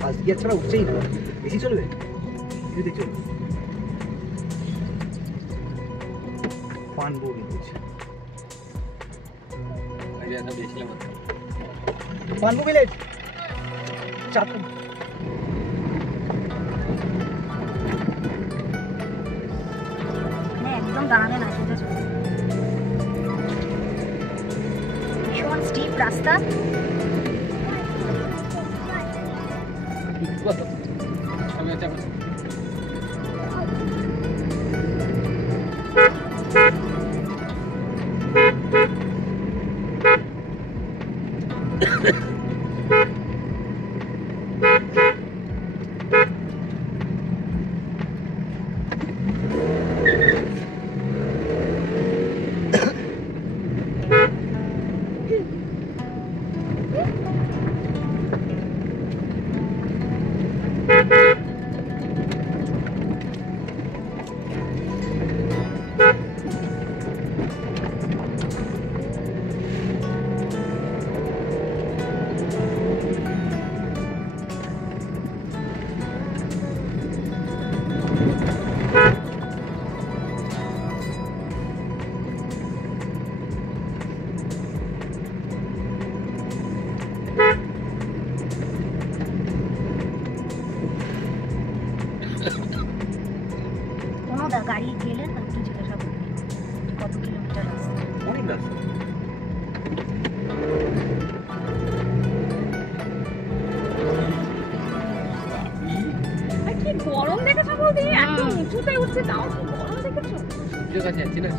ফার্স্ট গিয়ার ছাড়া উঠছেই না, বেশি চলবে যদি চলবে পানবো বলছি পানবো ভিলেজ চাঁদপুর একদম দাঁড়াবে না, সোজা চলবে। ভীষণ স্টিপ রাস্তা। কোনো গাড়ি গেলে না একটু জিজ্ঞাসা করবি কত কিলোমিটার রাস্তা। অনেক রাস্তা আর কি গরম দেখেছো বৌদি? এত উঁচুতে উঠছে তাও কি গরম দেখেছো? সূর্যের কাছে যাচ্ছি না,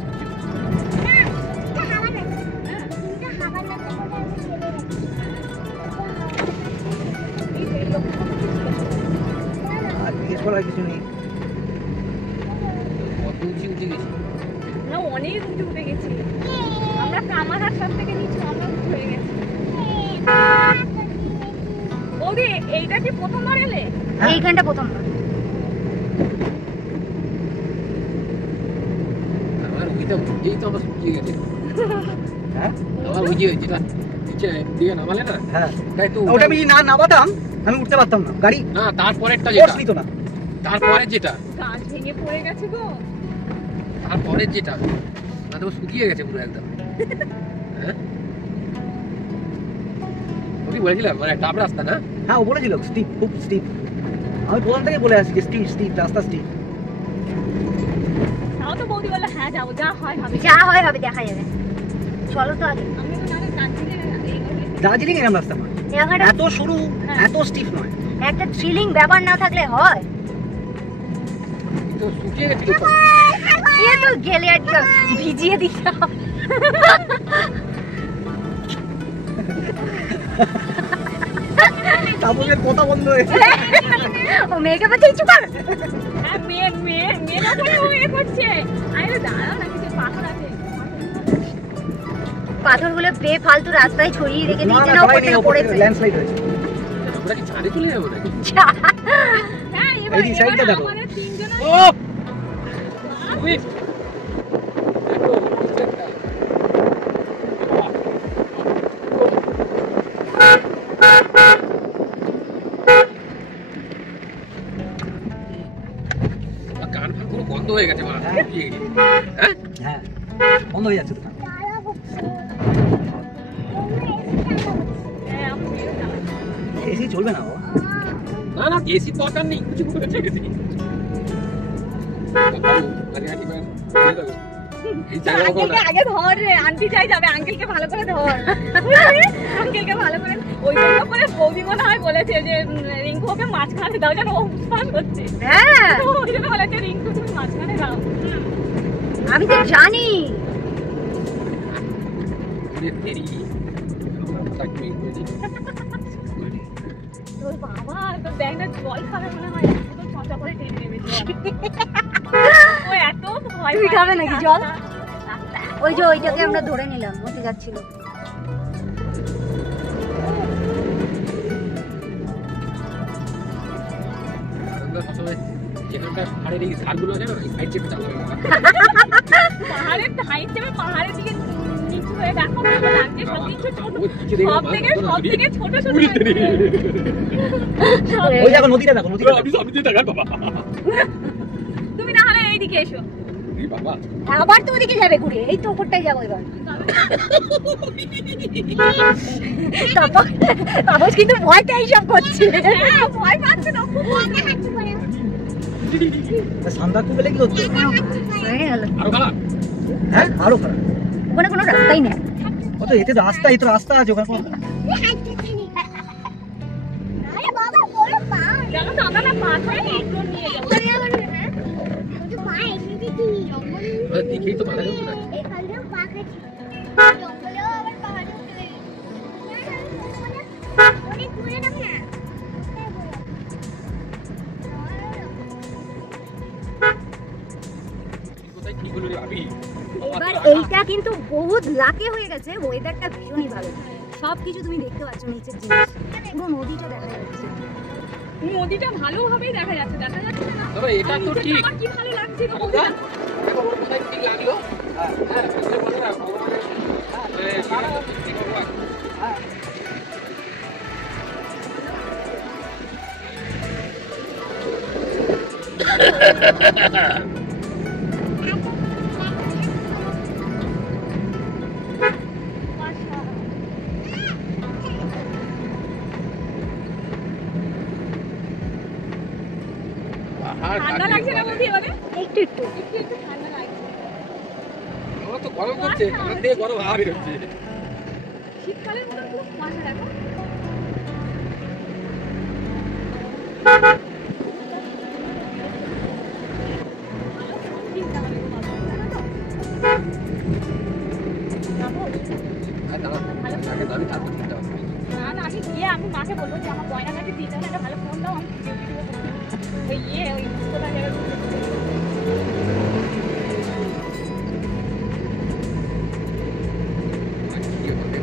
আর জিজ্ঞেস করার কিছু নেই। কত উঁচু উঠে গেছি। না অনেক উঁচু উঠে গেছি আমরা, কামারহাট সব থেকে নিচু আমরা উঁচু হয়ে গেছি। বৌদি এইটা কি প্রথমবার এলে? এইখানটা প্রথমবার। আমার ওইটা এই তো আমার শুকিয়ে গেছে। হ্যাঁ আমার ওই যে যেটা নিচে দিকে নামালে না, হ্যাঁ তাই তো ওটা আমি যদি না নামাতাম আমি উঠতে পারতাম না, গাড়ি না তারপরেরটা ফোর্স যেটা, নিত না। তারপরে যেটা, গাছ ভেঙে পড়ে গেছে গো। তারপরের যেটা না তো শুকিয়ে গেছে পুরো একদম। হ্যাঁ ওকে বলেছিলাম মানে টাপ রাস্তা না। হ্যাঁ ও বলেছিল স্টিপ, খুব স্টিপ। আমি প্রথম থেকে বলে আসছি যে স্টিপ স্টিপ রাস্তা স্টিপ। তাও তো বৌদি বললো হ্যাঁ যাবো, যা হয় হবে। যা হয় হবে, দেখা যাবে। চলো তো আগে। আমি তো জানি দার্জিলিং এরকম রাস্তা নয়, জায়গাটা এত সরু এত স্টিফ নয়। একটা থ্রিলিং ব্যাপার না থাকলে হয়? তো শুকিয়ে গেছিল তো। সে তো গেলে আর কি ভিজিয়ে দিতাম। তারপরে কথা বন্ধ হয়ে ও মেয়েকে বলছে চুপ কর। হ্যাঁ মেয়ে না করে ও এ করছে। আরে দাঁড়াও না, কিছু পাথর আছে। পাথরগুলো বেফালতু রাস্তায় ছড়িয়ে রেখে না দিয়েছে না না, সবাই নেই, ওপরে ওপরে পড়েছে। ল্যান্ডস্লাইড হয়েছে। আমরা কি ছাদে চলে যাবো নাকি? হ্যাঁ এই যে সাইডটা দেখো। আমাদের তিনজন ও উই দেখো নিচেরটা। কান ফান পুরো বন্ধ হয়ে গেছে মা, শুকিয়ে গেছে। হ্যাঁ হ্যাঁ বন্ধ হয়ে যাচ্ছে তো। হ্যাঁ আমি মেয়েও চালাচ্ছি। এসি চলবে না বাবা। না না এসি দরকার নেই, কিছু করে ঠিক আছে। এই জায়গা আঙ্কেলকে আগে ধর রে, আন্টি চাই যাবে, আঙ্কেলকে ভালো করে ধর। আঙ্কেলকে ভালো করে ওই জন্য করে বৌদি মনে হয় বলেছে যে রিঙ্কুকে মাঝখানে দাও, যেন ও উৎপাত হচ্ছে। হ্যাঁ ওই জন্য বলেছে রিঙ্কু তুমি মাঝখানে দাও। আমি তো জানি। তোর বাবা তোর ব্যাগটা জল খাবে মনে হয়, তো চটা করে টেনে নেবে জল। ও এত ভয় তুই পায় খাবে নাকি জল? রাস্তা ওই যে ওইটাকে আমরা ধরে নিলাম, ওতে যাচ্ছিল। যেখানটা পাহাড়ের এই ধারগুলো আছে না, এই সাইড চেপে চালাবে না। পাহাড়ের ধারে চেপে পাহাড়ের দিকে নিচু হয়ে দেখো কেমন লাগছে, সবকিছু ছোট, ওই নিচে দেখে সব থেকে ছোট ছোট উড়তে নেই। ওই দেখো নদীটা দেখো, নদীটা দেখো। আমি যে টাকার বাবা। তুমি না হলে এইদিকে এসো। এই বাবা। আবার তো ওদিকে যাবে ঘুরে, এই তো ওপরটাই যাবো এবার। তাপস কিন্তু ভয়টা এইসব করছে। হ্যাঁ, ভয় পাচ্ছে না, খুব ভয় পাচ্ছে। সান্দাকফু গেলে কি হচ্ছে? হয়ে গেল। আরো খারাপ। হ্যাঁ আরো খারাপ। ওখানে কোনো রাস্তাই নেই। ও তো এতে রাস্তা, এই তো রাস্তা আছে ওখানে কোনো। জানো তো আমরা না মাথায় এগুলো নিয়ে যাবো। দেখেই তো মাথা ঘুরছে না। কোথায় কি হলো রে ভাবি? এবার এইটা কিন্তু বহুত লাকে হয়ে গেছে, ওয়েদারটা ভীষণই ভালো, সবকিছু তুমি দেখতে পাচ্ছ, নিচের জিনিস পুরো নদীটা দেখা যাচ্ছে। নদীটা ভালোভাবেই দেখা যাচ্ছে না? তবে এটা তো ঠিক। আমার কি ভালো লাগছে গো আরে নদীটা। বাহ, দেখো ওর কোথায় ঠিক লাগলো। হ্যাঁ, বুঝতে পারলে না ভগবানের। সারা ঠিক ভগবান। পাহাড় ঠান্ডা কাটিয়ে লাগছে না বলে। বৌদি এবারে? একটু একটু একটু একটু ঠান্ডা লাগছে। আমার তো গরম করছে, আমার দিয়ে গরম হাওয়া বেরোচ্ছে। শীতকালের মতো পুরো কুয়াশা দেখো। চিন্তা হবে তোমার, জানো তো? যাবো? আর দাঁড়াও, আগে দাবি তারপর চিন্তা ভাবনা। না না, আমি গিয়ে আমি মাকে বলবো যে আমার গয়নাটাকে দিতে হবে, একটা ভালো ফোন দাও, আমি ভিডিও ভিডিও করবো। ওই ওই কোথায় যাবে আর কি হবে?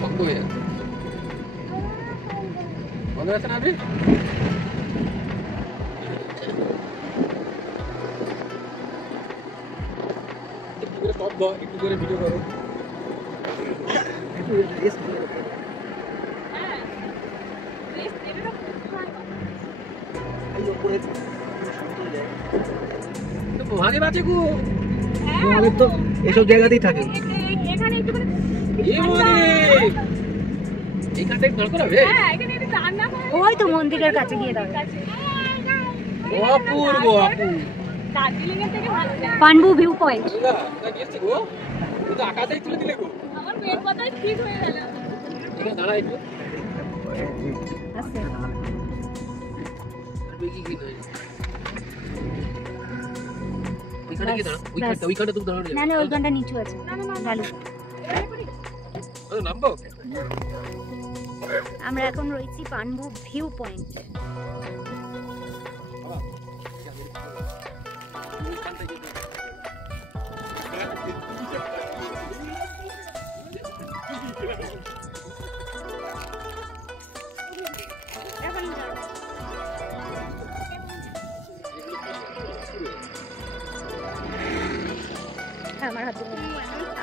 বন্ধ হয়ে যাচ্ছে। বন্ধ হচ্ছে না আপনি? একটু করে stop দাও, একটু করে ভিডিও করো। একটু rest নিয়ে নেবো। হ্যাঁ, রেস্ট নেবে না, কোথায়? এই ওপরে শান্ত হয়ে যায়। তো মহাদেব আছে গো। হ্যাঁ, মহাদেব তো এসব জায়গাতেই থাকে। এখানে একটু করে এ মহাদেব! এইখানটা একটু দাঁড় করাবে? হ্যাঁ, এখানে একটু রান্না করে ওই তো মন্দিরের কাছে গিয়ে দাঁড়াবে। কাছে। অপূর্ব, অপূর্ব। দার্জিলিং এর থেকে ভালো লাগে। পানবু ভিউ পয়েন্ট। দুর্গা, কোথায় গিয়েছে গো? তুমি তো আকাশেই তুলে দিলে গো। আমার মেয়ের কথাই ঠিক হয়ে গেল। এখানে দাঁড়া একটু। আস্তে। আর কি নাই? ওইখানে গিয়ে দাঁড়া, ওইখানটা তুমি দাঁড়ানো না না, ওই গানটা নিচু আছে। ভালো। নামবো? আমরা এখন রয়েছি পানবু ভিউ পয়েন্ট।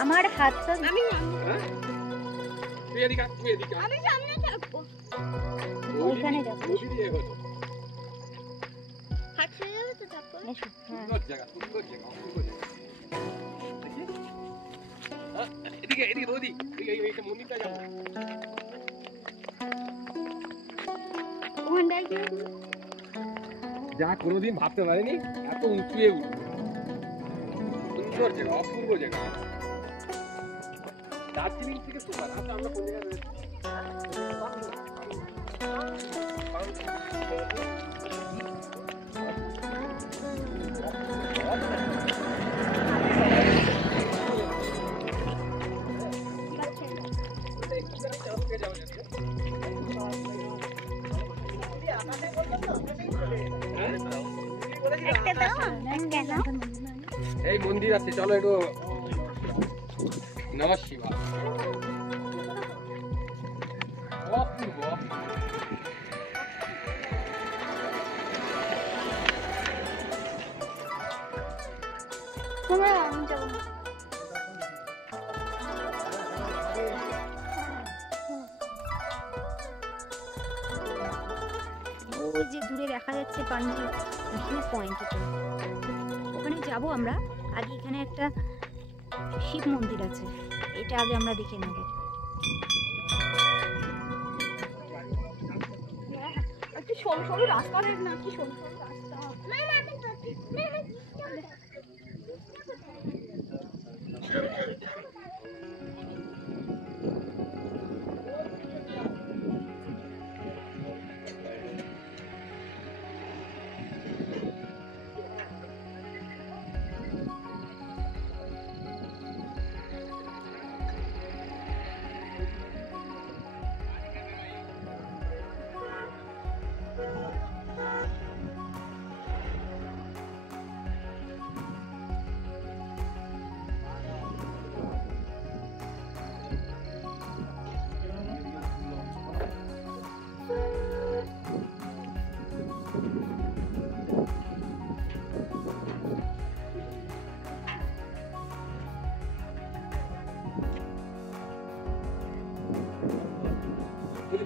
আমার হাতটা আমি তুই এদিকে আয়, তুই এদিকে আয়। আমি সামনে থাকবো। ওইখানে যাবো। ওই দিয়ে এগোতো। হাত ছেড়ে যাবে তো তারপর? এসো। হ্যাঁ। সুন্দর জায়গা, সুন্দর জায়গা, অপূর্ব জায়গা। দেখি? এদিকে, এদিকে, ওদিক। এই মন্দিরটা যাবো। ওখানটায় গিয়ে যা কোনোদিন ভাবতে পারিনি এত উঁচুয়ে উঠবে। সুন্দর জায়গা, অপূর্ব জায়গা। দার্জিলিং থেকে সুপার। আচ্ছা আমরা কোন জায়গায় রয়েছি? এই মন্দির আছে, চলো একটু নমঃ শিবায়। অপূর্ব। ওই যে দূরে দেখা যাচ্ছে পাঞ্জি ভিউ পয়েন্ট, ওখানে যাব আমরা। আগে এখানে একটা শিব মন্দির আছে, এটা আগে আমরা দেখে নেব। একটু সরু সরু রাস্তা দেখ না, কি সরু সরু রাস্তা।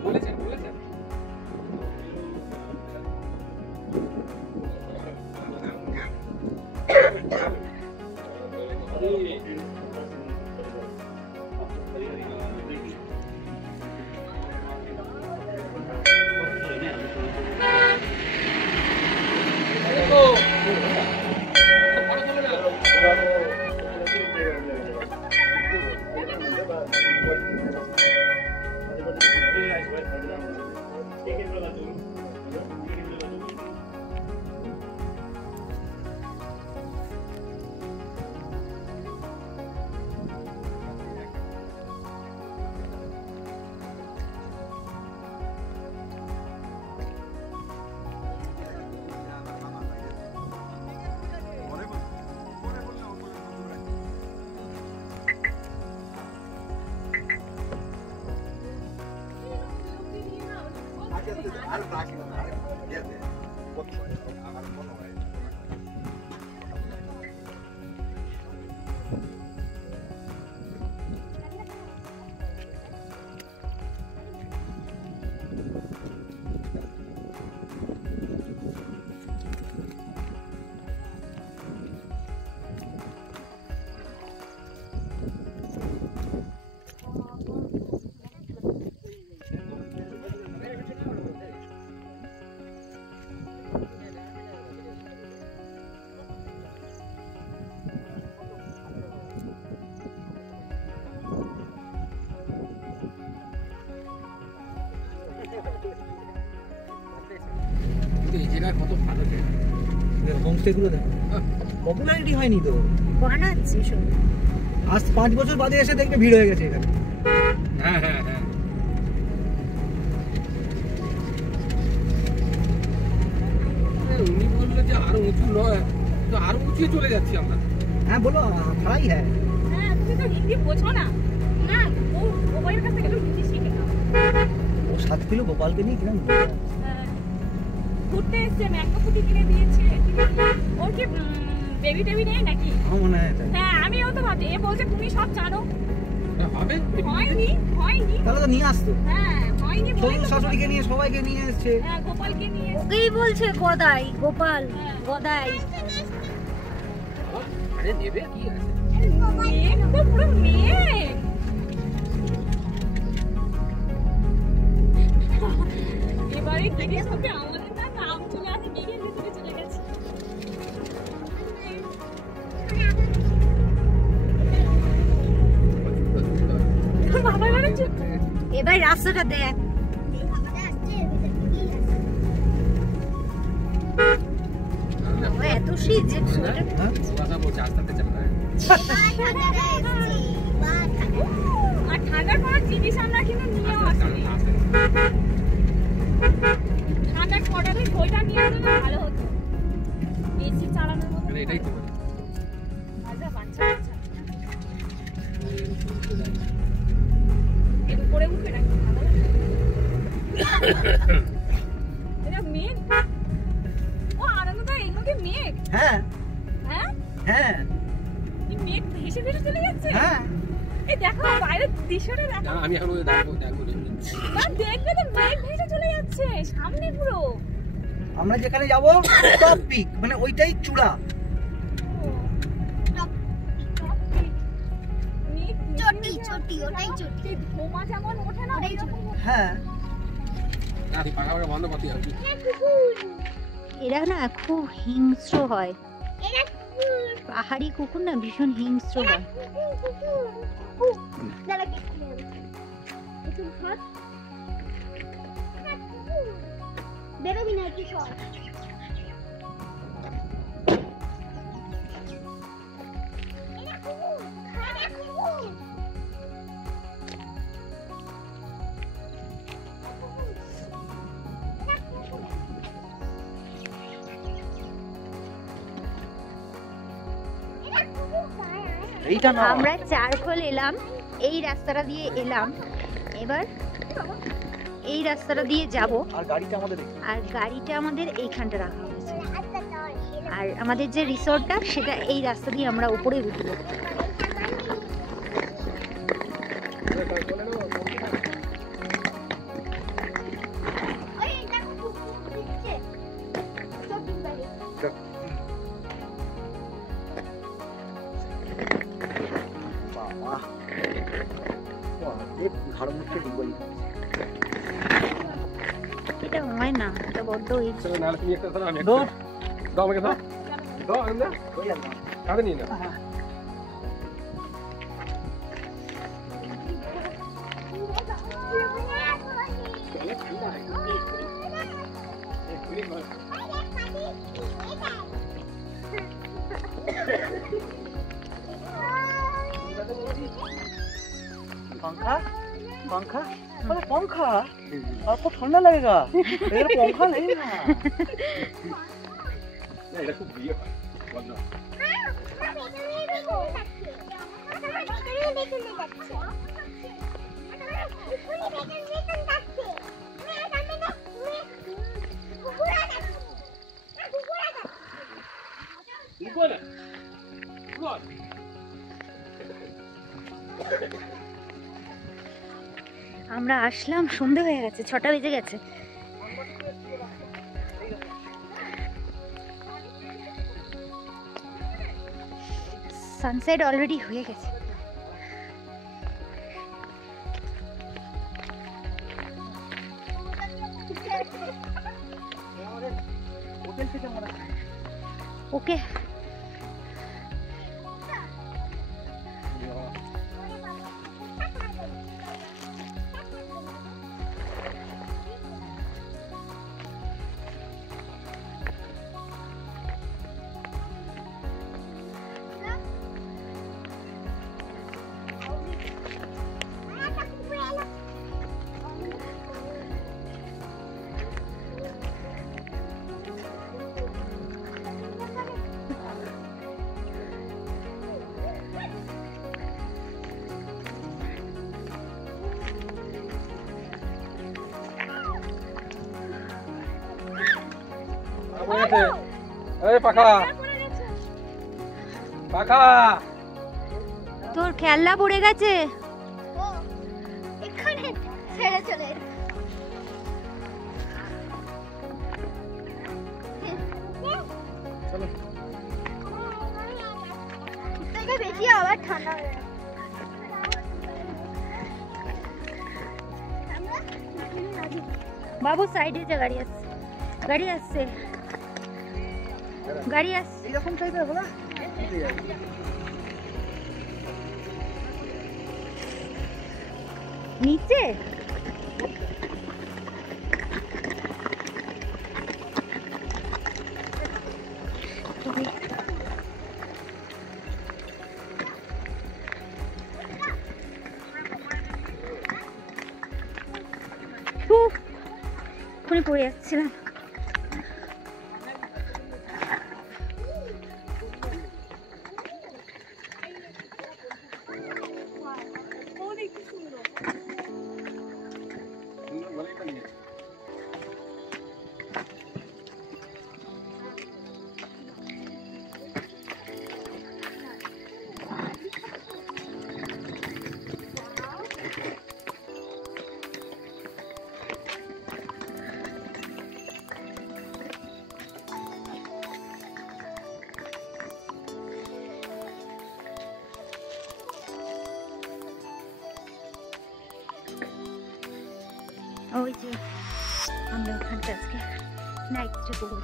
বলেছেন এই জায়গায় কত ভালো হোমস্টেগুলো দেখো, পপুলারিটি হয়নি তো, বানাচ্ছে সব। আজ 5 বছর বাদে এসে দেখবে ভিড় হয়ে গেছে এখানে। হ্যাঁ হ্যাঁ হ্যাঁ উনি বললো যে আরো উঁচু নয়, তো আরো উঁচু চলে যাচ্ছি আমরা। হ্যাঁ বলো, খারাই হ্যাঁ। হ্যাঁ তুমি তো হিন্দি বোঝো না। না ও মোবাইলের কাছ থেকে একটু হিন্দি শিখে নাও। ও 7 কিলো গোপালকে নিয়ে কিরম ঘুরতে এসছে, ম্যাঙ্গো ফুটি কিনে দিয়েছে। ওর কি বেবি টেবি নেই নাকি? আমার মনে হয় তাই। হ্যাঁ আমিও তো ভাবছি, এ বলছে তুমি সব জানো। হবে হয়নি হয়নি। তাহলে তো নিয়ে আসতো, হ্যাঁ হয়নি বলেই শ্বশুর তো শাশুড়িকে নিয়ে সবাইকে নিয়ে এসছে। হ্যাঁ গোপালকে নিয়ে এসছে। ওকেই বলছে গদাই, গোপাল গদাই। আরে নেবে কি আছে, মেয়ে তো পুরো মেয়ে। এবারে গিরিশ হবে আমাদের না, নাম চলে আসে গিরিশ ভিতরে চলে বাবা বেরোচ্ছে। এবার রাস্তাটা দেখ। বাবা, এত শীত যে সোয়েটার কথা বলছে আস্তে আস্তে চাপা। আর ঠান্ডার কোনো জিনিস আমরা কিন্তু নিয়েও আসিনি। ঠান্ডার কটাতে বইটা নিয়ে আসলে ভালো হতো। বেশি চালানোর মতো এটাই তো আচ্ছা বাচ্চা বাচ্চা এর উপরে উঠবে নাকি ভালো এটা মেঘ ও আনন্দটা এগুলো কি মেঘ হ্যাঁ হ্যাঁ হ্যাঁ এই মেঘ ভেসে ভেসে চলে যাচ্ছে হ্যাঁ এই দেখো বাইরের দৃশ্যটা দেখো না, আমি এখন ওই দেখবো দেখবো না দেখবে তো মেঘ ভেসে চলে যাচ্ছে সামনে পুরো আমরা যেখানে যাব টপ পিক মানে ওইটাই চূড়া। চটি চটি ওটাই চটি ধোঁয়া যেমন ওঠে না ওটাই হ্যাঁ না তুই পাকা পাকা বন্ধ করতে হবে। এরা না খুব হিংস্র হয়। পাহাড়ি কুকুর না ভীষণ হিংস্র হয়। বেরোবি না কি সব এইটা না আমরা চারখোল এলাম, এই রাস্তাটা দিয়ে এলাম, এবার এই রাস্তাটা দিয়ে যাব। আর গাড়িটা আমাদের আর গাড়িটা আমাদের এইখানটা রাখা হয়েছে। আর আমাদের যে রিসর্টটা সেটা এই রাস্তা দিয়ে আমরা উপরে উঠবো। বাবা ঘর মুখে ডিগলি এটা হয় না, এটা বড্ড ইচ্ছে। চলো নালে তুমি একটা ধরো আমি একটা দাও আমাকে দাও দাও আমি না ওই আল্লাহ কাঁদে নিয়ে না पंखा पंखा अरे पंखा आपको ठंडा लगेगा मेरा पंखा नहीं ना না এটা খুব বিয়ে হয় বল না বল বল আমরা আসলাম, সন্ধে হয়ে গেছে, 6টা বেজে গেছে। সানসেট অলরেডি হয়ে গেছে। होटल से क्या मना ওকে, এই পাখা পাখা তোর খেলনা পড়ে গেছে। এখানে ছেড়ে চলে চলো থেকে বেশি আবার ঠান্ডা হয়ে যাবে। বাবু সাইডে যে গাড়ি আসছে, গাড়ি আসছে, গাড়ি আসছে। এইরকম টাইপের বলা নিচে ওখানে পড়ে যাচ্ছিলাম। ওই যে আমরা ওখানটা আজকে নাইটটা করবো।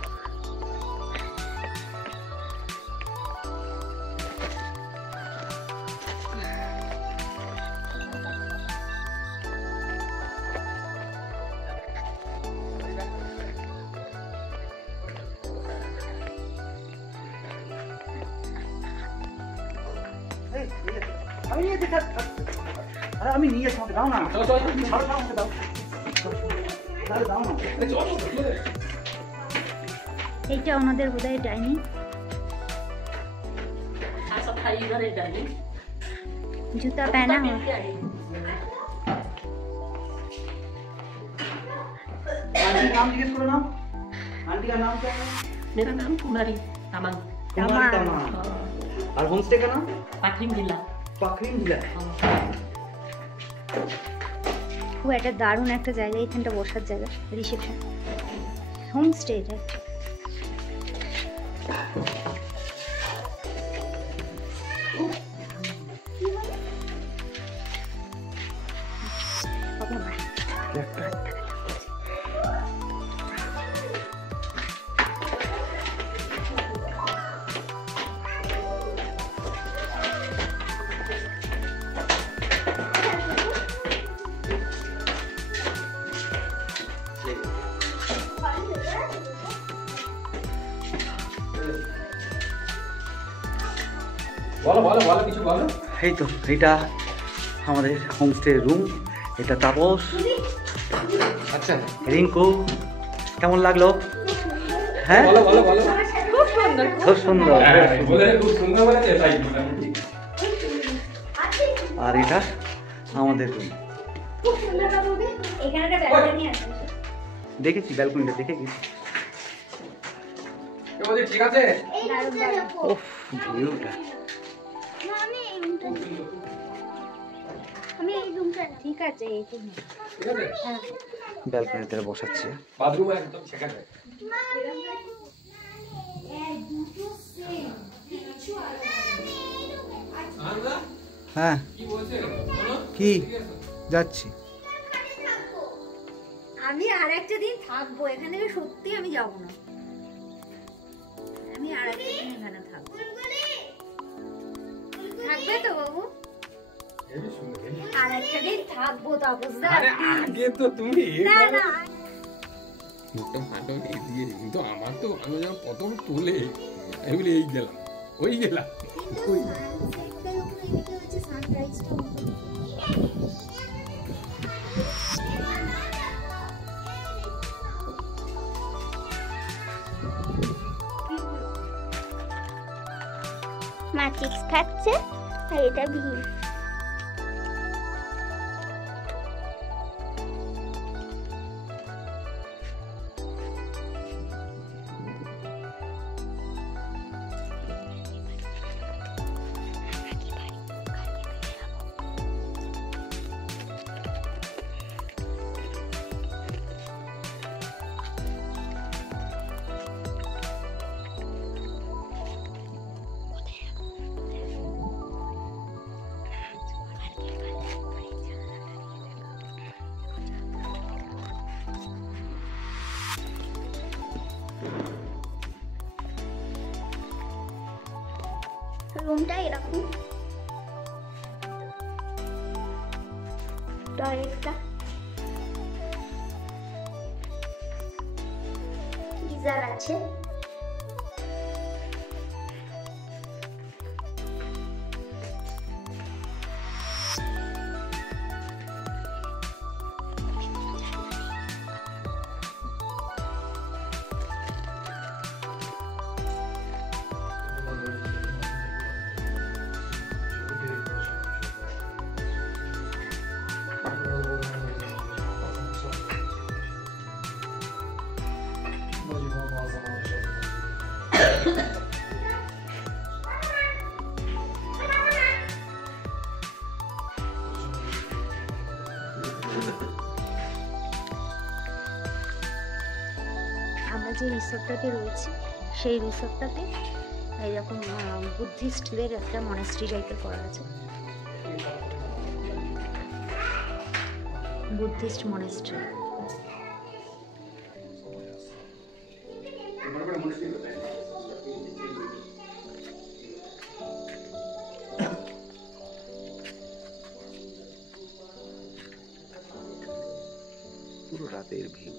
আমি নিয়ে যাচ্ছি, দাও না, দাও। এইটা ওনাদের বোধহয় ডাইনিং। जूता पहना हो। आंटी नाम जिज्ञेस करो ना, आंटी का नाम क्या है? मेरा नाम कुमारी तामांग। कुमारी तामांग। और होम स्टे का नाम? पाखरिन जिला। पाखरिन जिला। वो একটা দারুণ একটা জায়গা, এখানটা বসার জায়গা, রিসেপশন, হোম স্টে এটা। বলো বলো বলো কিছু বলো। এই তো এটা আমাদের হোমস্টে রুম, এটা তাপস, আচ্ছা রিঙ্কু, কেমন লাগলো? হ্যাঁ বলো বলো বলো। খুব সুন্দর। খুব সুন্দর। বলে খুব সুন্দর বলেছে তাই মোটামুটি। আর এটা আমাদের রুম। খুব সুন্দর বাবু, এখানে একটা ব্যালকনি আছে। দেখেছি, ব্যালকনিটা দেখে গেছি। কে বলছে ঠিক আছে? ওফ ভিউটা। আমি এই রুমটা ঠিক আছে, এই তো ঠিক আছে? ব্যালকনিতে বসাচ্ছি। বাথরুম একদম সেখানে। হ্যাঁ কি বলছে? বলো। কি যাচ্ছি? আমি আর একটা দিন থাকবো এখানে, থেকে সত্যি আমি যাব না, আমি আর একটা দিন এখানে থাকবো। থাকবে তো বাবু? হেবি সুন্দর, হেবি। আর একটা দিন থাকবো তাপসদা। আরে আগে তো তুমি না না মুখটা ফাটো এই দিয়ে, কিন্তু আমার তো আমি যখন প্রথম তুলে আমি বলি এই গেলাম ওই গেলাম ওই মা চিপস খাচ্ছে আর এটা ভিড়। রুমটা এরকম, টয়লেটটা, গিজার আছে। আমরা যে রিসোর্টটাতে রয়েছি সেই রিসোর্টটাতে এইরকম বুদ্ধিস্টদের একটা মনাস্ট্রি টাইপের করা আছে, বুদ্ধিস্ট মনাস্ট্রি। পুরো রাতের ভিউ।